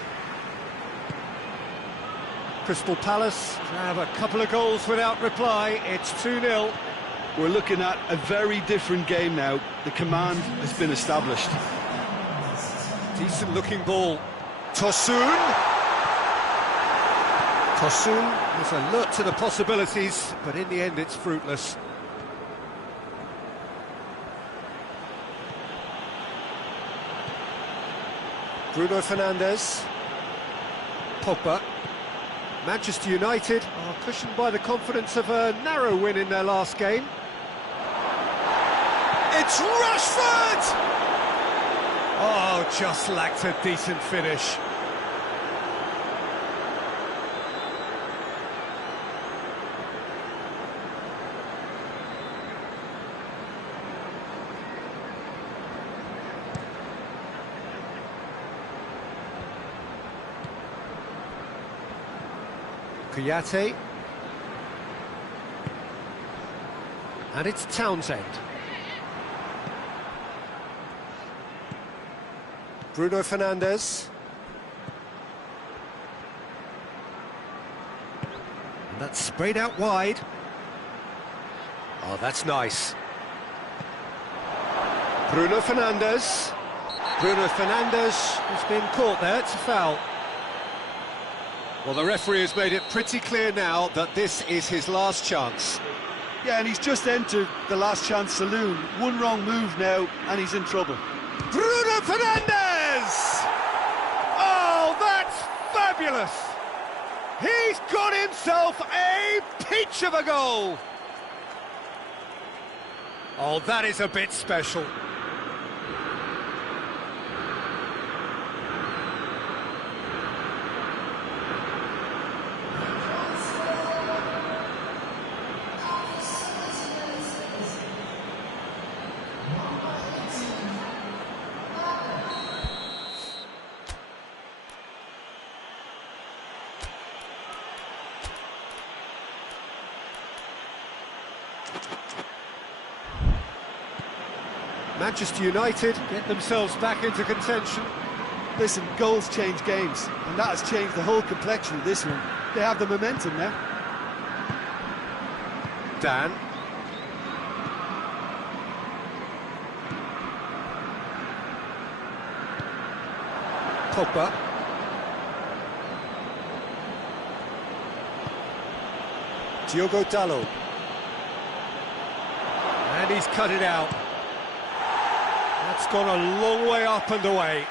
Crystal Palace have a couple of goals without reply. It's 2-0. We're looking at a very different game now. The command has been established. Decent looking ball. Tosun. Tosun was alert to the possibilities, but in the end it's fruitless. Bruno Fernandes. Pogba. Manchester United are cushioned by the confidence of a narrow win in their last game. It's Rashford! Oh, just lacked a decent finish. Kouyaté. And it's Townsend. Bruno Fernandes. And that's sprayed out wide. Oh, that's nice. Bruno Fernandes. Bruno Fernandes has been caught there, it's a foul. Well, the referee has made it pretty clear now that this is his last chance. Yeah, and he's just entered the last chance saloon. One wrong move now, and he's in trouble. Bruno Fernandes! Oh, that's fabulous! He's got himself a peach of a goal! Oh, that is a bit special. Manchester United get themselves back into contention. Listen, goals change games, and that has changed the whole complexion of this one. They have the momentum now. Dan. Pogba. Diogo Dalot. And he's cut it out. That's gone a long way up and away.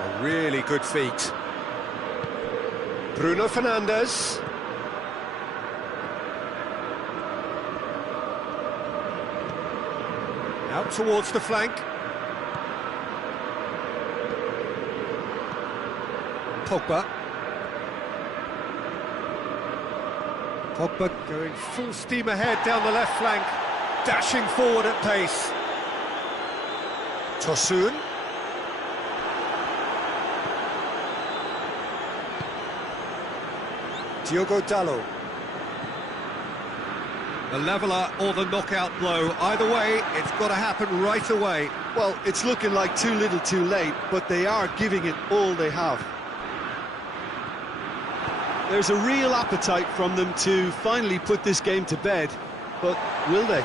A really good feat. Bruno Fernandes. Out towards the flank. Pogba. Pogba going full steam ahead down the left flank, dashing forward at pace. Tosun. Diogo Dalot. The leveller or the knockout blow. Either way, it's got to happen right away. Well, it's looking like too little too late, but they are giving it all they have. There's a real appetite from them to finally put this game to bed, but will they?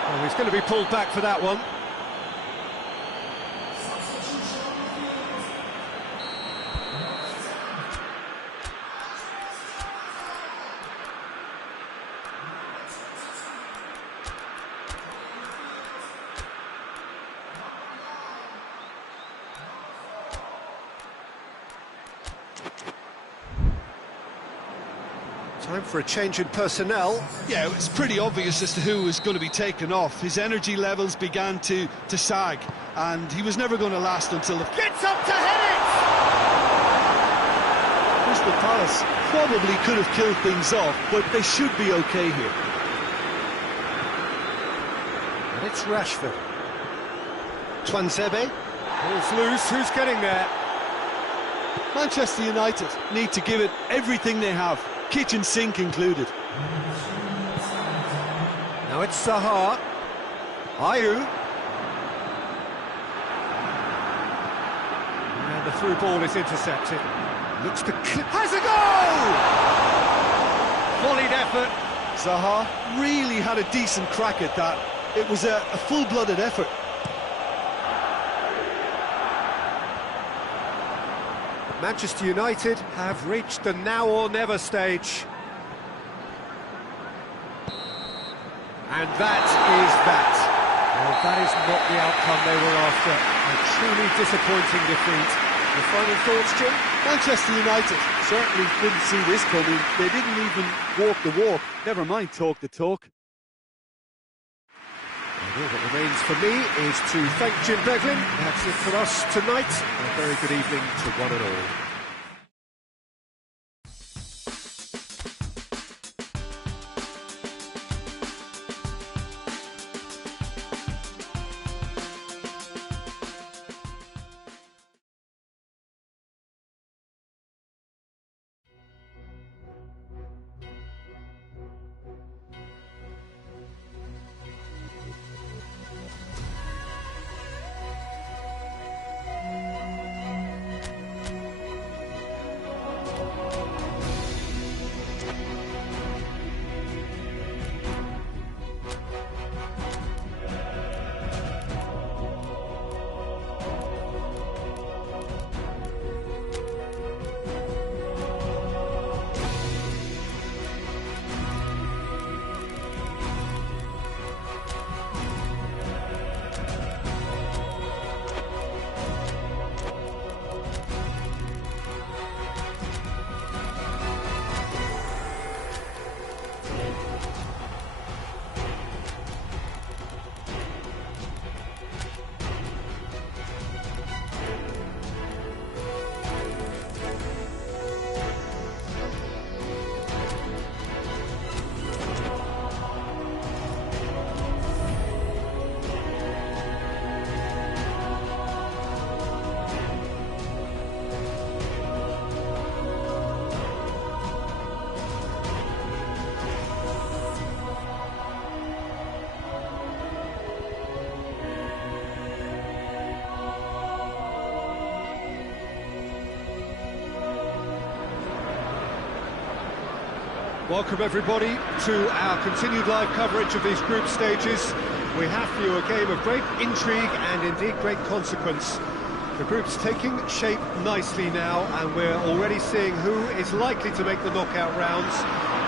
Well, he's going to be pulled back for that one. Time for a change in personnel. Yeah, it was pretty obvious as to who was going to be taken off. His energy levels began to sag, and he was never going to last until the... Gets up to head it! Crystal Palace probably could have killed things off, but they should be okay here. And it's Rashford. Tuanzebe. Ball's loose, who's getting there? Manchester United need to give it everything they have. Kitchen sink included. Now it's Zaha. Ayew. And the through ball is intercepted. Looks to clip. Has a goal! Volleyed effort. Zaha really had a decent crack at that. It was a full-blooded effort. Manchester United have reached the now or never stage. And that is that. Well, that is not the outcome they were after. A truly disappointing defeat. Your final thoughts, Jim? Manchester United certainly didn't see this coming. They didn't even walk the walk, never mind talk the talk. And all that remains for me is to thank Jim Beglin. That's it for us tonight. A very good evening to one and all. Welcome everybody to our continued live coverage of these group stages. We have for you a game of great intrigue and indeed great consequence. The group's taking shape nicely now, and we're already seeing who is likely to make the knockout rounds.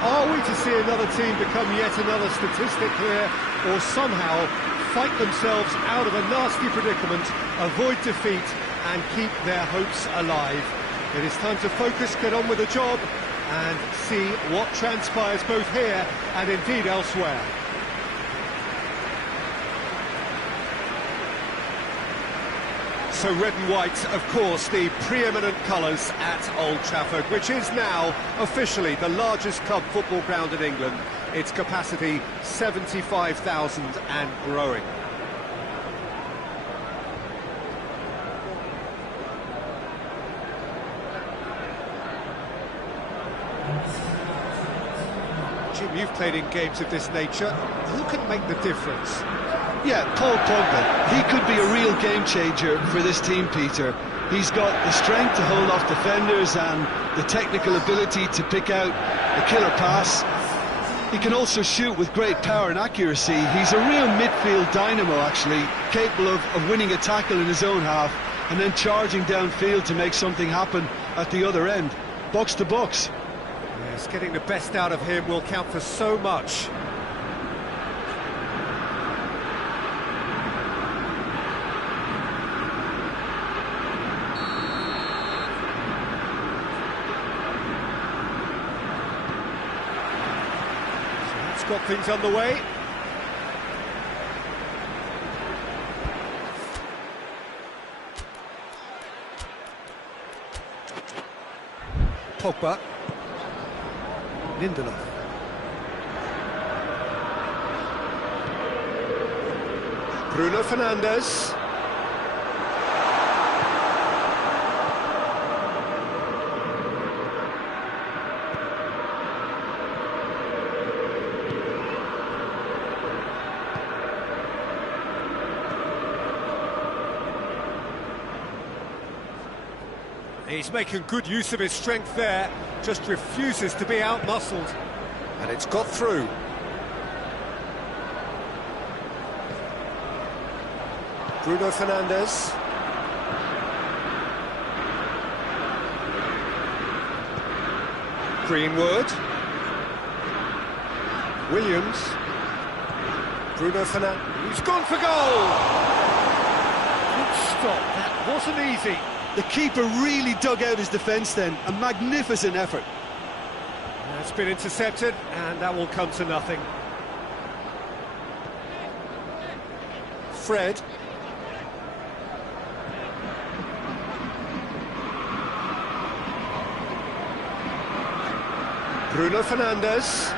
Are we to see another team become yet another statistic here, or somehow fight themselves out of a nasty predicament, avoid defeat and keep their hopes alive? It is time to focus, get on with the job, and see what transpires both here and indeed elsewhere. So red and white, of course, the preeminent colours at Old Trafford, which is now officially the largest club football ground in England. Its capacity 75,000 and growing. Jim, you've played in games of this nature. Who can make the difference? Yeah, Pogba. He could be a real game changer for this team, Peter. He's got the strength to hold off defenders and the technical ability to pick out a killer pass. He can also shoot with great power and accuracy. He's a real midfield dynamo, actually, capable of winning a tackle in his own half and then charging downfield to make something happen at the other end. Box to box. Yes, getting the best out of him will count for so much. So that's got things underway. Pogba. Lindelof. Bruno Fernandes. He's making good use of his strength there, just refuses to be out-muscled. And it's got through. Bruno Fernandes. Greenwood. Williams. Bruno Fernandes. He's gone for goal! Good stop, that wasn't easy. The keeper really dug out his defence then. A magnificent effort. It's been intercepted, and that will come to nothing. Fred. Bruno Fernandes.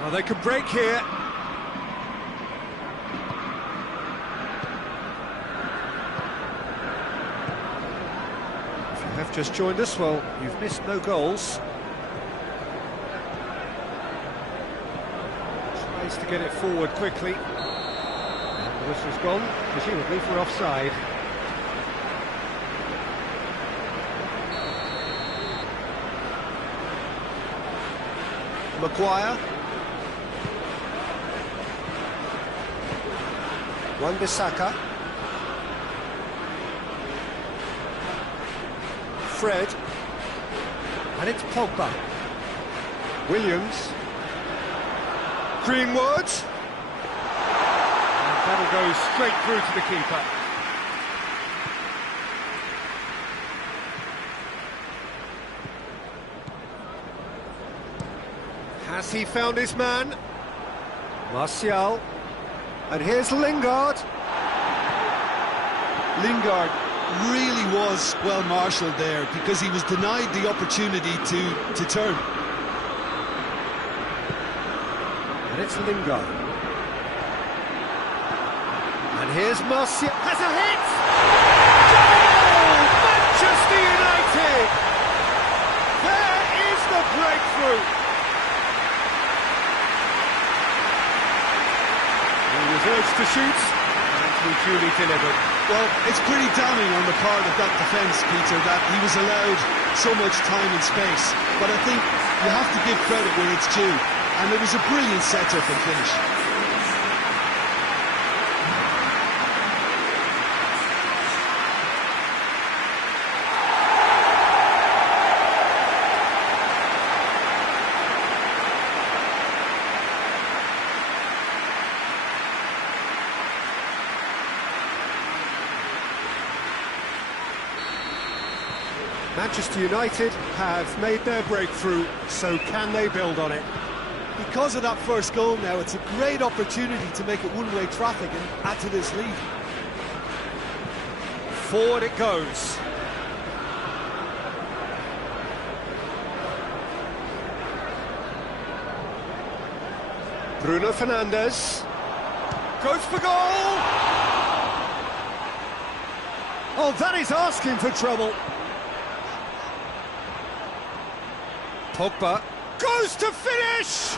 Well, they could break here. Have just joined us, well, you've missed no goals. Tries to get it forward quickly. And the whistle's gone, presumably for offside. Maguire. Wan-Bissaka. Fred, and it's Pogba. Williams. Greenwood. And that'll go straight through to the keeper. Has he found his man? Martial. And here's Lingard. Lingard really was well marshalled there because he was denied the opportunity to turn. And it's Lingard. And here's Martial. Has a hit! Goal! Manchester United! There is the breakthrough! He was urged to shoot, and he duly delivered. Well, it's pretty damning on the part of that defence, Peter, that he was allowed so much time and space. But I think you have to give credit where it's due, and it was a brilliant set-up and finish. Manchester United have made their breakthrough, so can they build on it? Because of that first goal now, it's a great opportunity to make it one-way traffic and add to this lead. Forward it goes. Bruno Fernandes goes for goal! Oh, that is asking for trouble. Pogba goes to finish!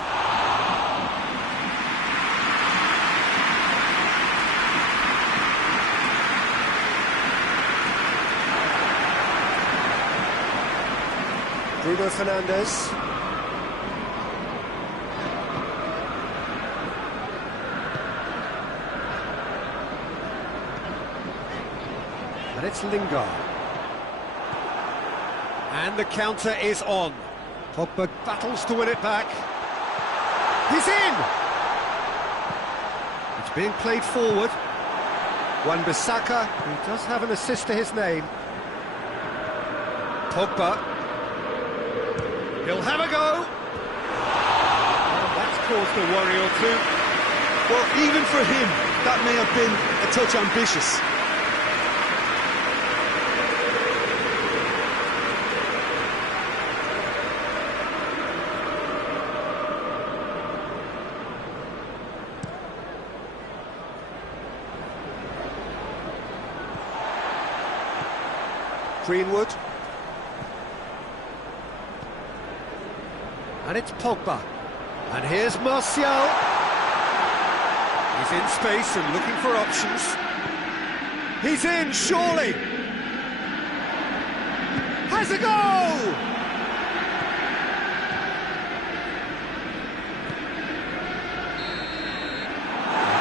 Bruno Fernandes. And it's Lingard. And the counter is on. Pogba battles to win it back. He's in! It's being played forward. Wan-Bissaka, who does have an assist to his name. Pogba. He'll have a go! Well, that's caused a worry or two. Well, even for him, that may have been a touch ambitious. Greenwood. And it's Pogba. And here's Martial. He's in space and looking for options. He's in, surely. Has a goal!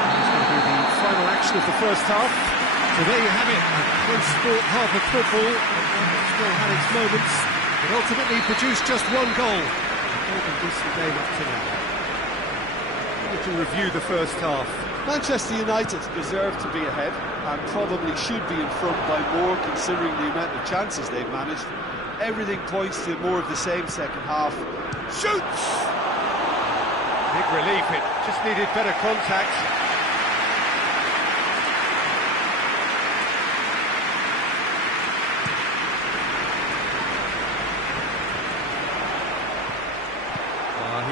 This is going to be the final action of the first half. So there you have it, a close sport half of football, and still had its moments, but ultimately produced just one goal. A decent game up to now. To review the first half. Manchester United deserve to be ahead and probably should be in front by more considering the amount of chances they've managed. Everything points to more of the same second half. Shoots! Big relief, it just needed better contact.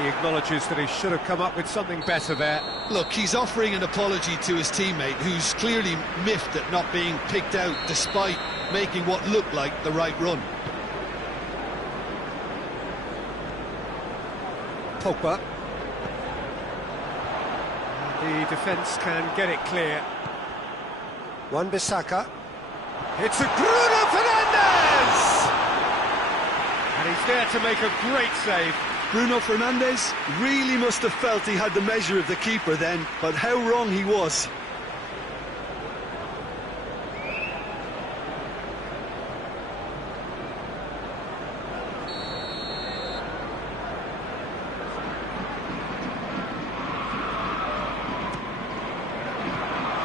He acknowledges that he should have come up with something better there. Look, he's offering an apology to his teammate, who's clearly miffed at not being picked out despite making what looked like the right run. Pogba. The defence can get it clear. Wan-Bissaka. It's a Bruno Fernandes! And he's there to make a great save. Bruno Fernandes really must have felt he had the measure of the keeper then, but how wrong he was.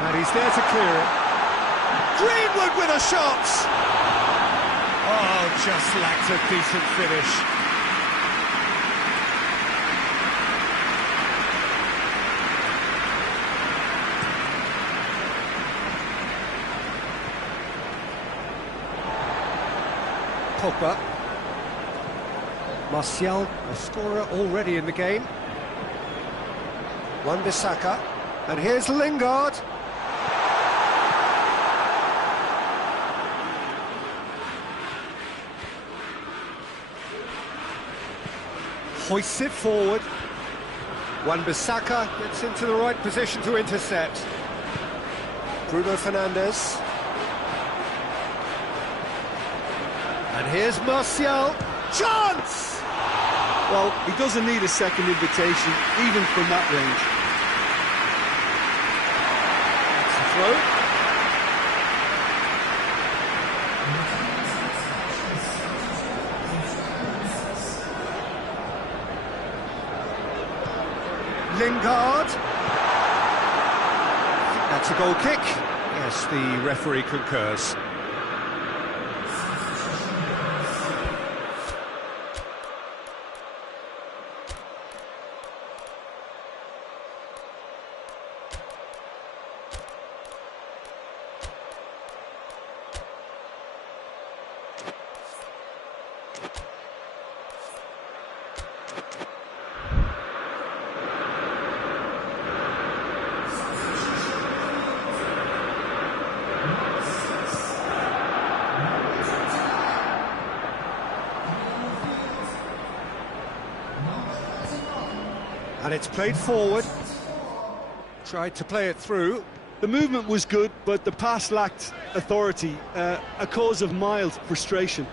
And he's there to clear it. Greenwood with a shot! Oh, just lacked a decent finish. Pogba. Martial, a scorer already in the game. Wan-Bissaka. And here's Lingard. Hoists it forward. Wan-Bissaka gets into the right position to intercept. Bruno Fernandes. And here's Martial. Chance! Well, he doesn't need a second invitation, even from that range. That's the throw. Lingard. I think that's a goal kick. Yes, the referee concurs. And it's played forward. Tried to play it through. The movement was good, but the pass lacked authority, a cause of mild frustration.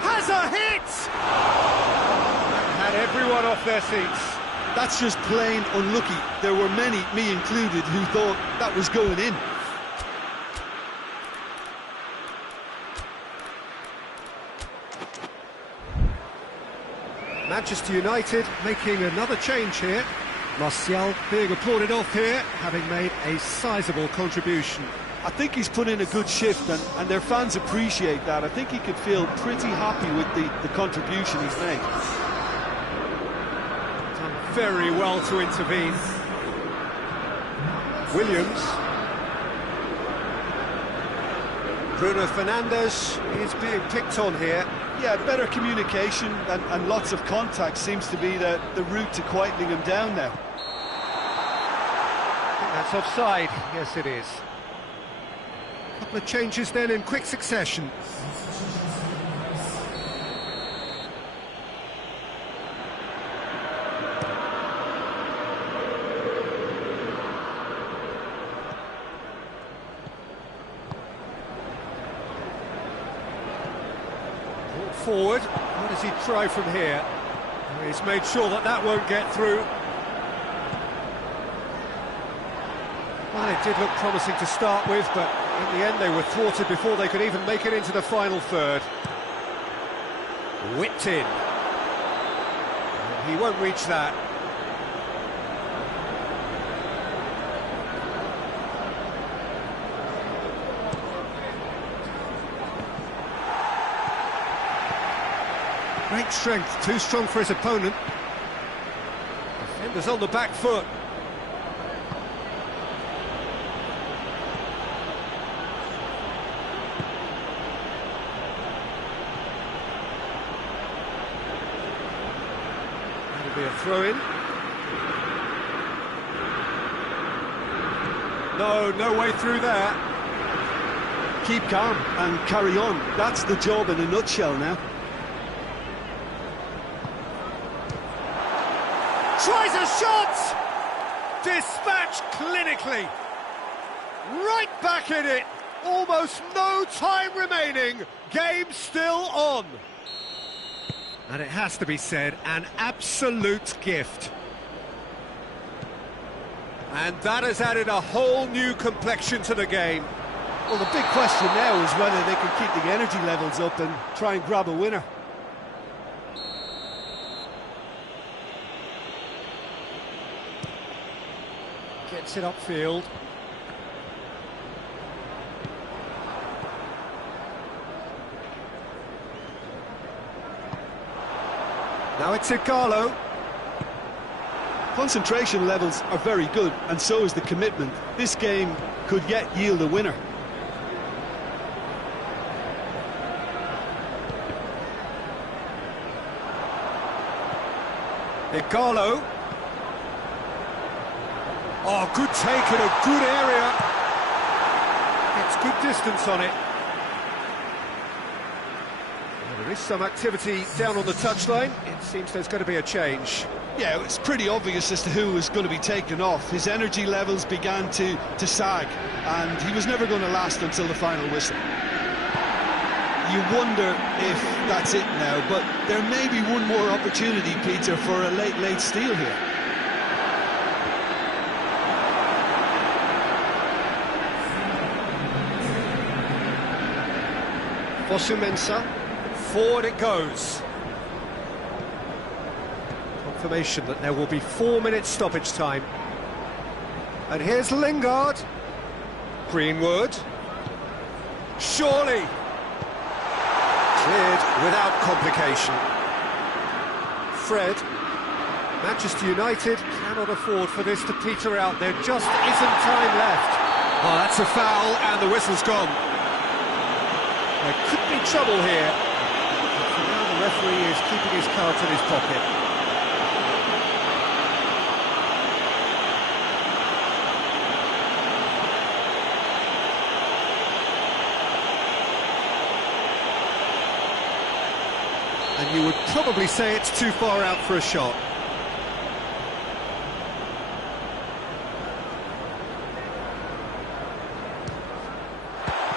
Has a hit! Had everyone off their seats. That's just plain unlucky. There were many, me included, who thought that was going in. Manchester United making another change here. Martial being applauded off here, having made a sizable contribution. I think he's put in a good shift, and their fans appreciate that. I think he could feel pretty happy with the contribution he's made. Done very well to intervene. Williams. Bruno Fernandes is being picked on here. Yeah, better communication and lots of contact seems to be the route to quietening him down now. I think that's offside. Yes, it is. A couple of changes then in quick succession. Forward, what does he try from here? He's made sure that that won't get through. Well, it did look promising to start with, but in the end they were thwarted before they could even make it into the final third. Whipped in. He won't reach that. Great strength, too strong for his opponent. Defenders on the back foot. That'll be a throw-in. No way through there. Keep calm and carry on. That's the job in a nutshell now. Tries a shot! Dispatched clinically. Right back in it. Almost no time remaining. Game still on. And it has to be said, an absolute gift. And that has added a whole new complexion to the game. Well, the big question now is whether they can keep the energy levels up and try and grab a winner. Gets it upfield. Now it's Igalo. Concentration levels are very good, and so is the commitment. This game could yet yield a winner. Igalo. Oh, good take in a good area. Gets good distance on it. Well, there is some activity down on the touchline. It seems there's going to be a change. Yeah, it's pretty obvious as to who was going to be taken off. His energy levels began to sag, and he was never going to last until the final whistle. You wonder if that's it now, but there may be one more opportunity, Peter, for a late steal here. Fosu-Mensah, forward it goes. Confirmation that there will be 4 minutes stoppage time. And here's Lingard. Greenwood. Surely. Cleared without complication. Fred. Manchester United cannot afford for this to peter out. There just isn't time left. Oh, that's a foul, and the whistle's gone. There could be trouble here. But for now, the referee is keeping his cards in his pocket. And you would probably say it's too far out for a shot.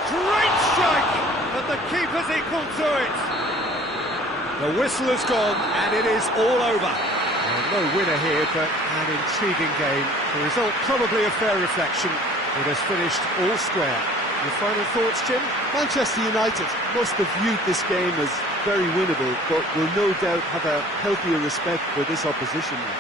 Great strike! But the keeper's equal to it. The whistle has gone, and it is all over. Well, no winner here, but an intriguing game. The result probably a fair reflection. It has finished all square. Your final thoughts, Jim? Manchester United must have viewed this game as very winnable, but will no doubt have a healthier respect for this opposition now.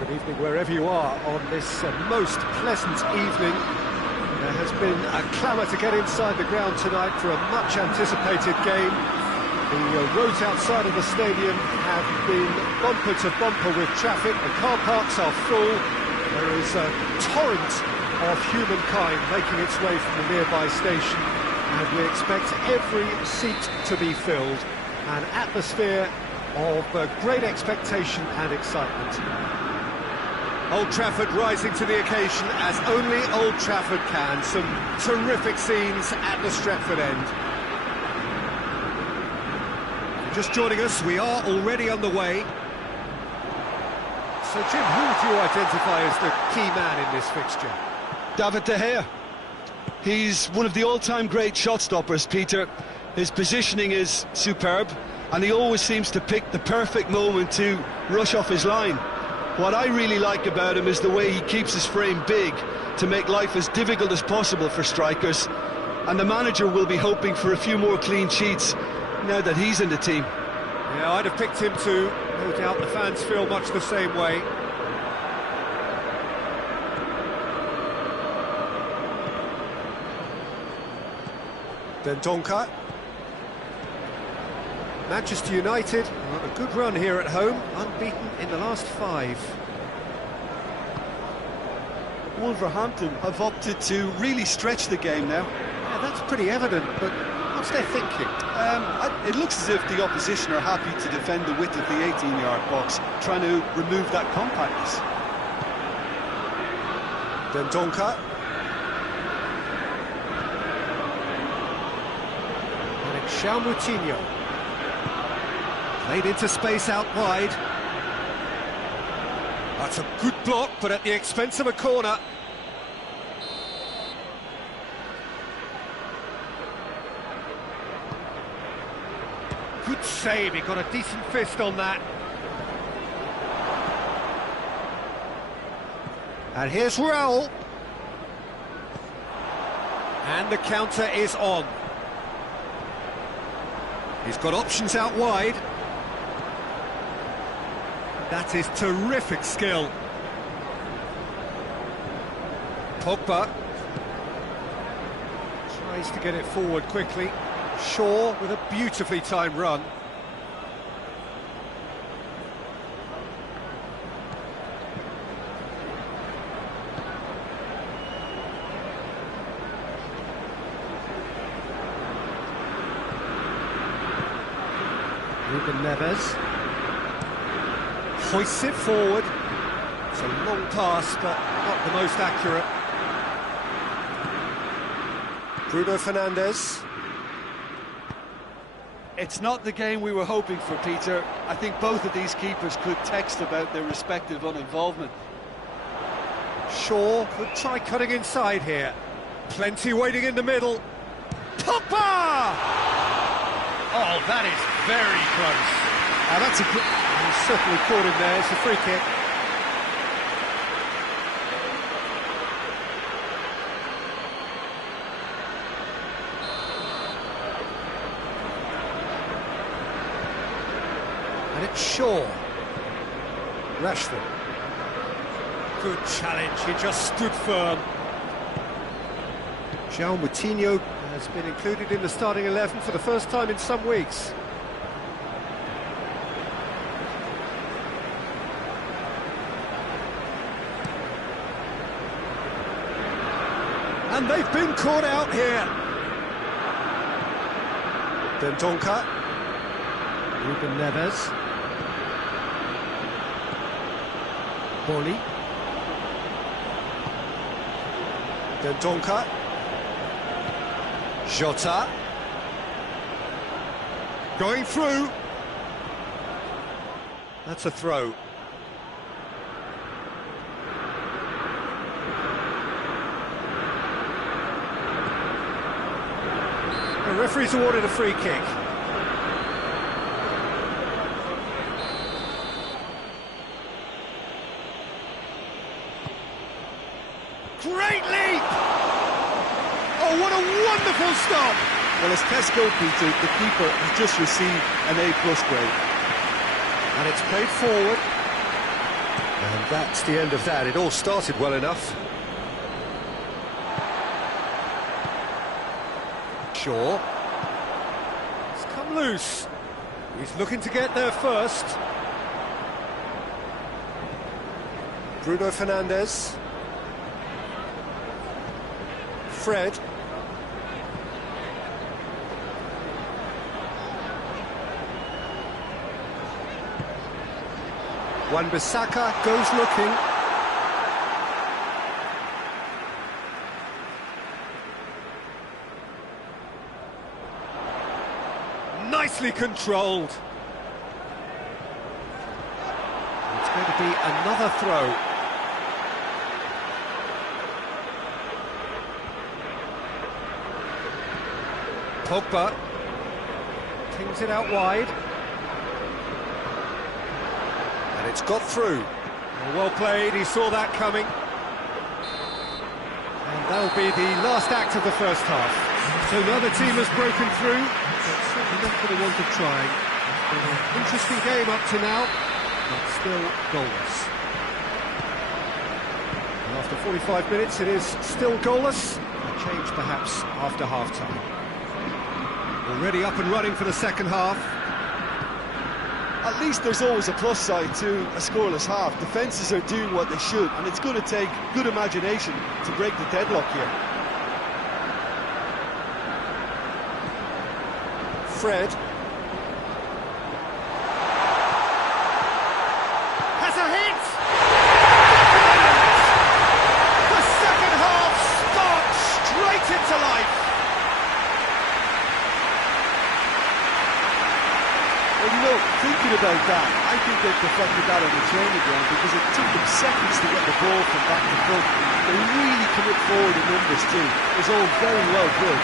Good evening wherever you are on this most pleasant evening. There has been a clamour to get inside the ground tonight for a much anticipated game. The roads outside of the stadium have been bumper to bumper with traffic. The car parks are full. There is a torrent of humankind making its way from the nearby station, and we expect every seat to be filled. An atmosphere of great expectation and excitement. Old Trafford rising to the occasion as only Old Trafford can. Some terrific scenes at the Stretford end. If you're just joining us, we are already underway. So, Jim, who do you identify as the key man in this fixture? David De Gea. He's one of the all-time great shot stoppers, Peter. His positioning is superb, and he always seems to pick the perfect moment to rush off his line. What I really like about him is the way he keeps his frame big to make life as difficult as possible for strikers, and the manager will be hoping for a few more clean sheets now that he's in the team. Yeah, I'd have picked him too. No doubt the fans feel much the same way. Dendoncker. Manchester United on a good run here at home, unbeaten in the last 5. Wolverhampton have opted to really stretch the game now. Yeah, that's pretty evident, but what's their thinking? It looks as if the opposition are happy to defend the width of the 18-yard box, trying to remove that compactness. Dendoncker. And it's Moutinho. Played into space out wide. That's a good block, but at the expense of a corner. Good save, he got a decent fist on that. And here's Raul. And the counter is on. He's got options out wide. That is terrific skill. Pogba tries to get it forward quickly. Shaw with a beautifully timed run. Ruben Neves hoists it forward. It's a long pass, but not the most accurate. Bruno Fernandes. It's not the game we were hoping for, Peter. I think both of these keepers could text about their respective uninvolvement. Shaw could try cutting inside here. Plenty waiting in the middle. Pogba! Oh, that is very close. That's a good... He's certainly caught him there. It's a free kick. And it's Shaw. Rashford. Good challenge, he just stood firm. Moutinho has been included in the starting 11 for the first time in some weeks. And they've been caught out here. Dendoncker. Ruben Neves. Boli. Dendoncker. Jota. Going through. That's a throw. The referee's awarded a free kick. Great leap! Oh, what a wonderful stop! Well, as tests go, Peter, the keeper has just received an A+ grade. And it's played forward. And that's the end of that. It all started well enough. Shaw. It's come loose. He's looking to get there first. Bruno Fernandes. Fred. Wan-Bissaka goes looking. Nicely controlled. It's going to be another throw. Pogba pings it out wide. And it's got through. Well played, he saw that coming. And that'll be the last act of the first half. So neither team has broken through, but certainly not for the want of trying. It's been an interesting game up to now, but still goalless. And after 45 minutes it is still goalless. A change perhaps after half-time. Already up and running for the second half. At least there's always a plus side to a scoreless half. Defences are doing what they should, and it's going to take good imagination to break the deadlock here. Fred has a hit! The second half sparks straight into life. Well, you know, thinking about that, I think they perfected that on the training ground because it took them seconds to get the ball from back to front. They really commit forward in numbers too. It's all very well built.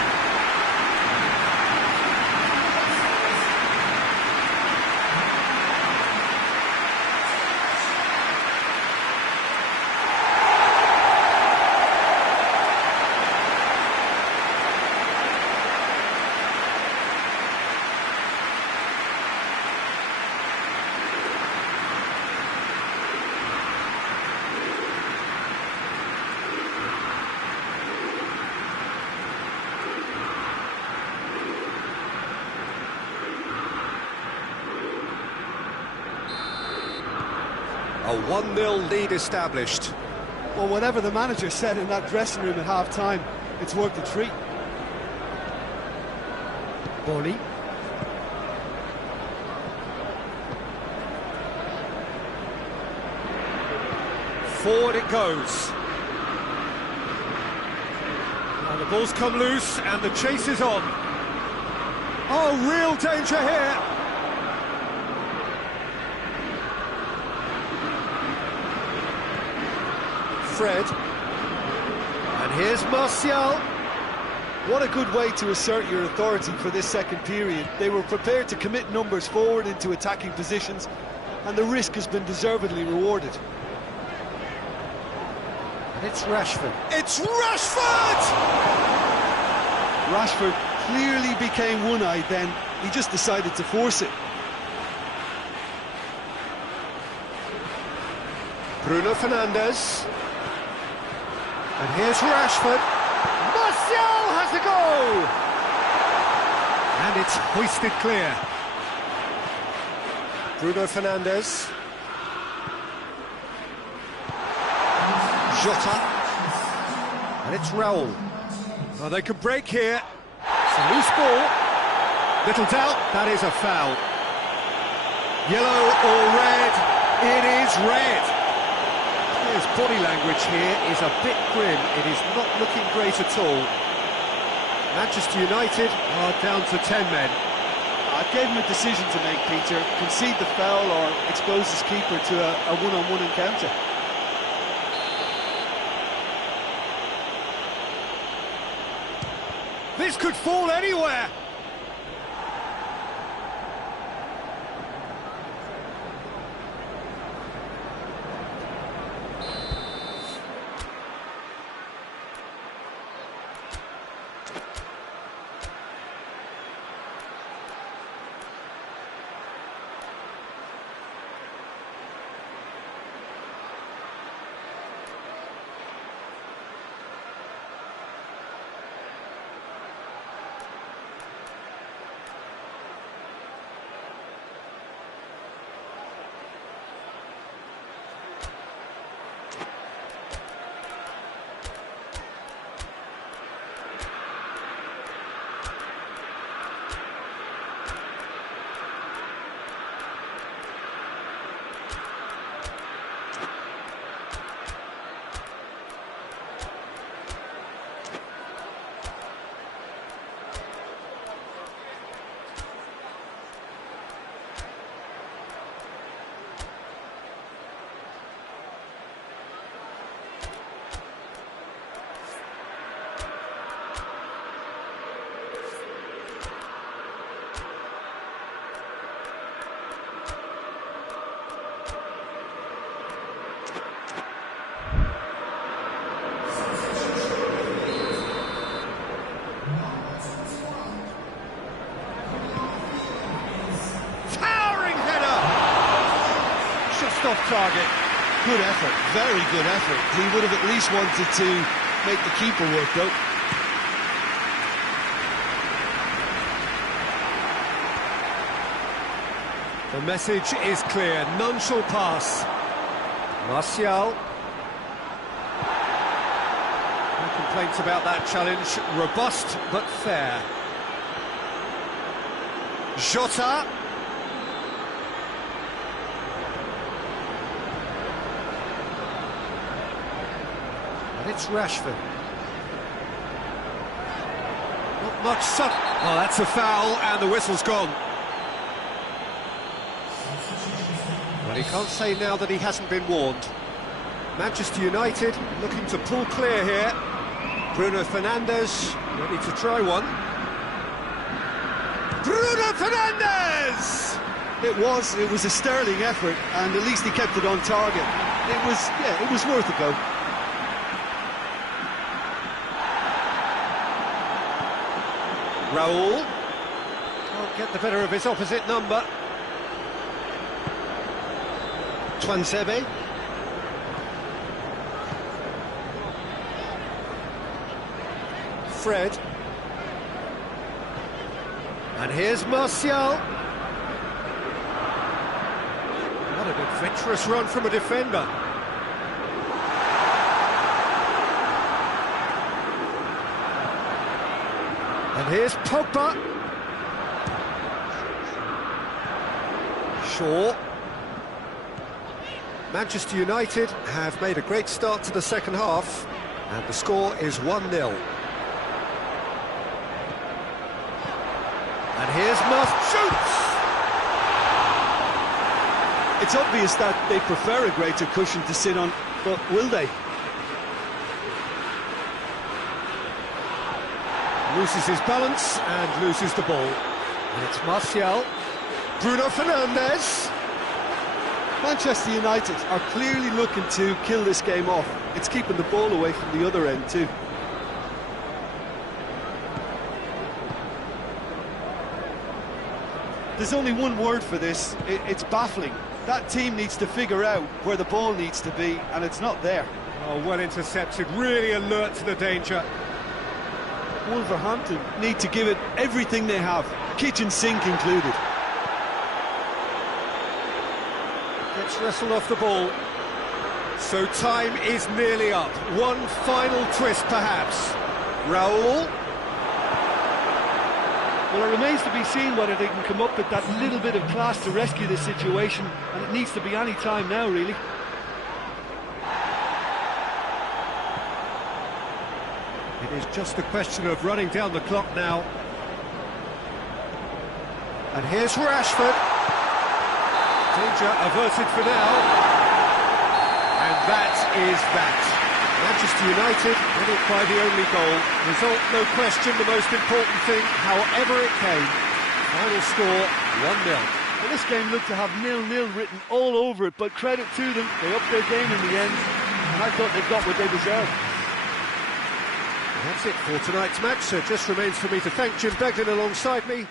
A 1-0 lead established. Well, whatever the manager said in that dressing room at half-time, it's worked a treat. Boli. Forward it goes. And the ball's come loose and the chase is on. Oh, real danger here. Fred, and here's Martial. What a good way to assert your authority for this second period. They were prepared to commit numbers forward into attacking positions, and the risk has been deservedly rewarded. And it's Rashford. It's Rashford! Rashford clearly became one-eyed then. He just decided to force it. Bruno Fernandes. And here's Rashford. Martial has a goal! And it's hoisted clear. Bruno Fernandes. Jota. And it's Raul. Oh, they can break here. It's a loose ball. Little doubt, that is a foul. Yellow or red? It is red. His body language here is a bit grim. It is not looking great at all. Manchester United are down to 10 men. I gave him a decision to make, Peter. Concede the foul or expose his keeper to a one-on-one encounter. This could fall anywhere. off target. Good effort, very good effort. He would have at least wanted to make the keeper work, though. The message is clear, none shall pass. Martial. No complaints about that challenge, robust but fair. Jota. And it's Rashford. Not much sun. Oh, that's a foul, and the whistle's gone. Well, he can't say now that he hasn't been warned. Manchester United looking to pull clear here. Bruno Fernandes ready to try one. Bruno Fernandes! It was a sterling effort, and at least he kept it on target. It was worth a go. Raul can't get the better of his opposite number. Twansebe. Fred. And here's Martial. What an adventurous run from a defender. And here's Pogba. Shaw. Manchester United have made a great start to the second half, and the score is 1-0. And here's shoots! It's obvious that they prefer a greater cushion to sit on, but will they? Loses his balance and loses the ball. And it's Martial. Bruno Fernandes. Manchester United are clearly looking to kill this game off. It's keeping the ball away from the other end too. There's only one word for this, it's baffling. That team needs to figure out where the ball needs to be, and it's not there. Oh, well intercepted, really alert to the danger. Wolverhampton need to give it everything they have, kitchen sink included. Gets wrestled off the ball. So time is nearly up. One final twist, perhaps. Raul. Well, it remains to be seen whether they can come up with that little bit of class to rescue the situation, and it needs to be any time now, really. It is just a question of running down the clock now. And here's Rashford. Danger averted for now. And that is that. Manchester United win it by the only goal. Result, no question, the most important thing, however it came. Final score, 1-0. Well, this game looked to have 0-0 written all over it, but credit to them, they upped their game in the end, and I thought they got what they deserved. That's it for tonight's match, so it just remains for me to thank Jim Beglin alongside me.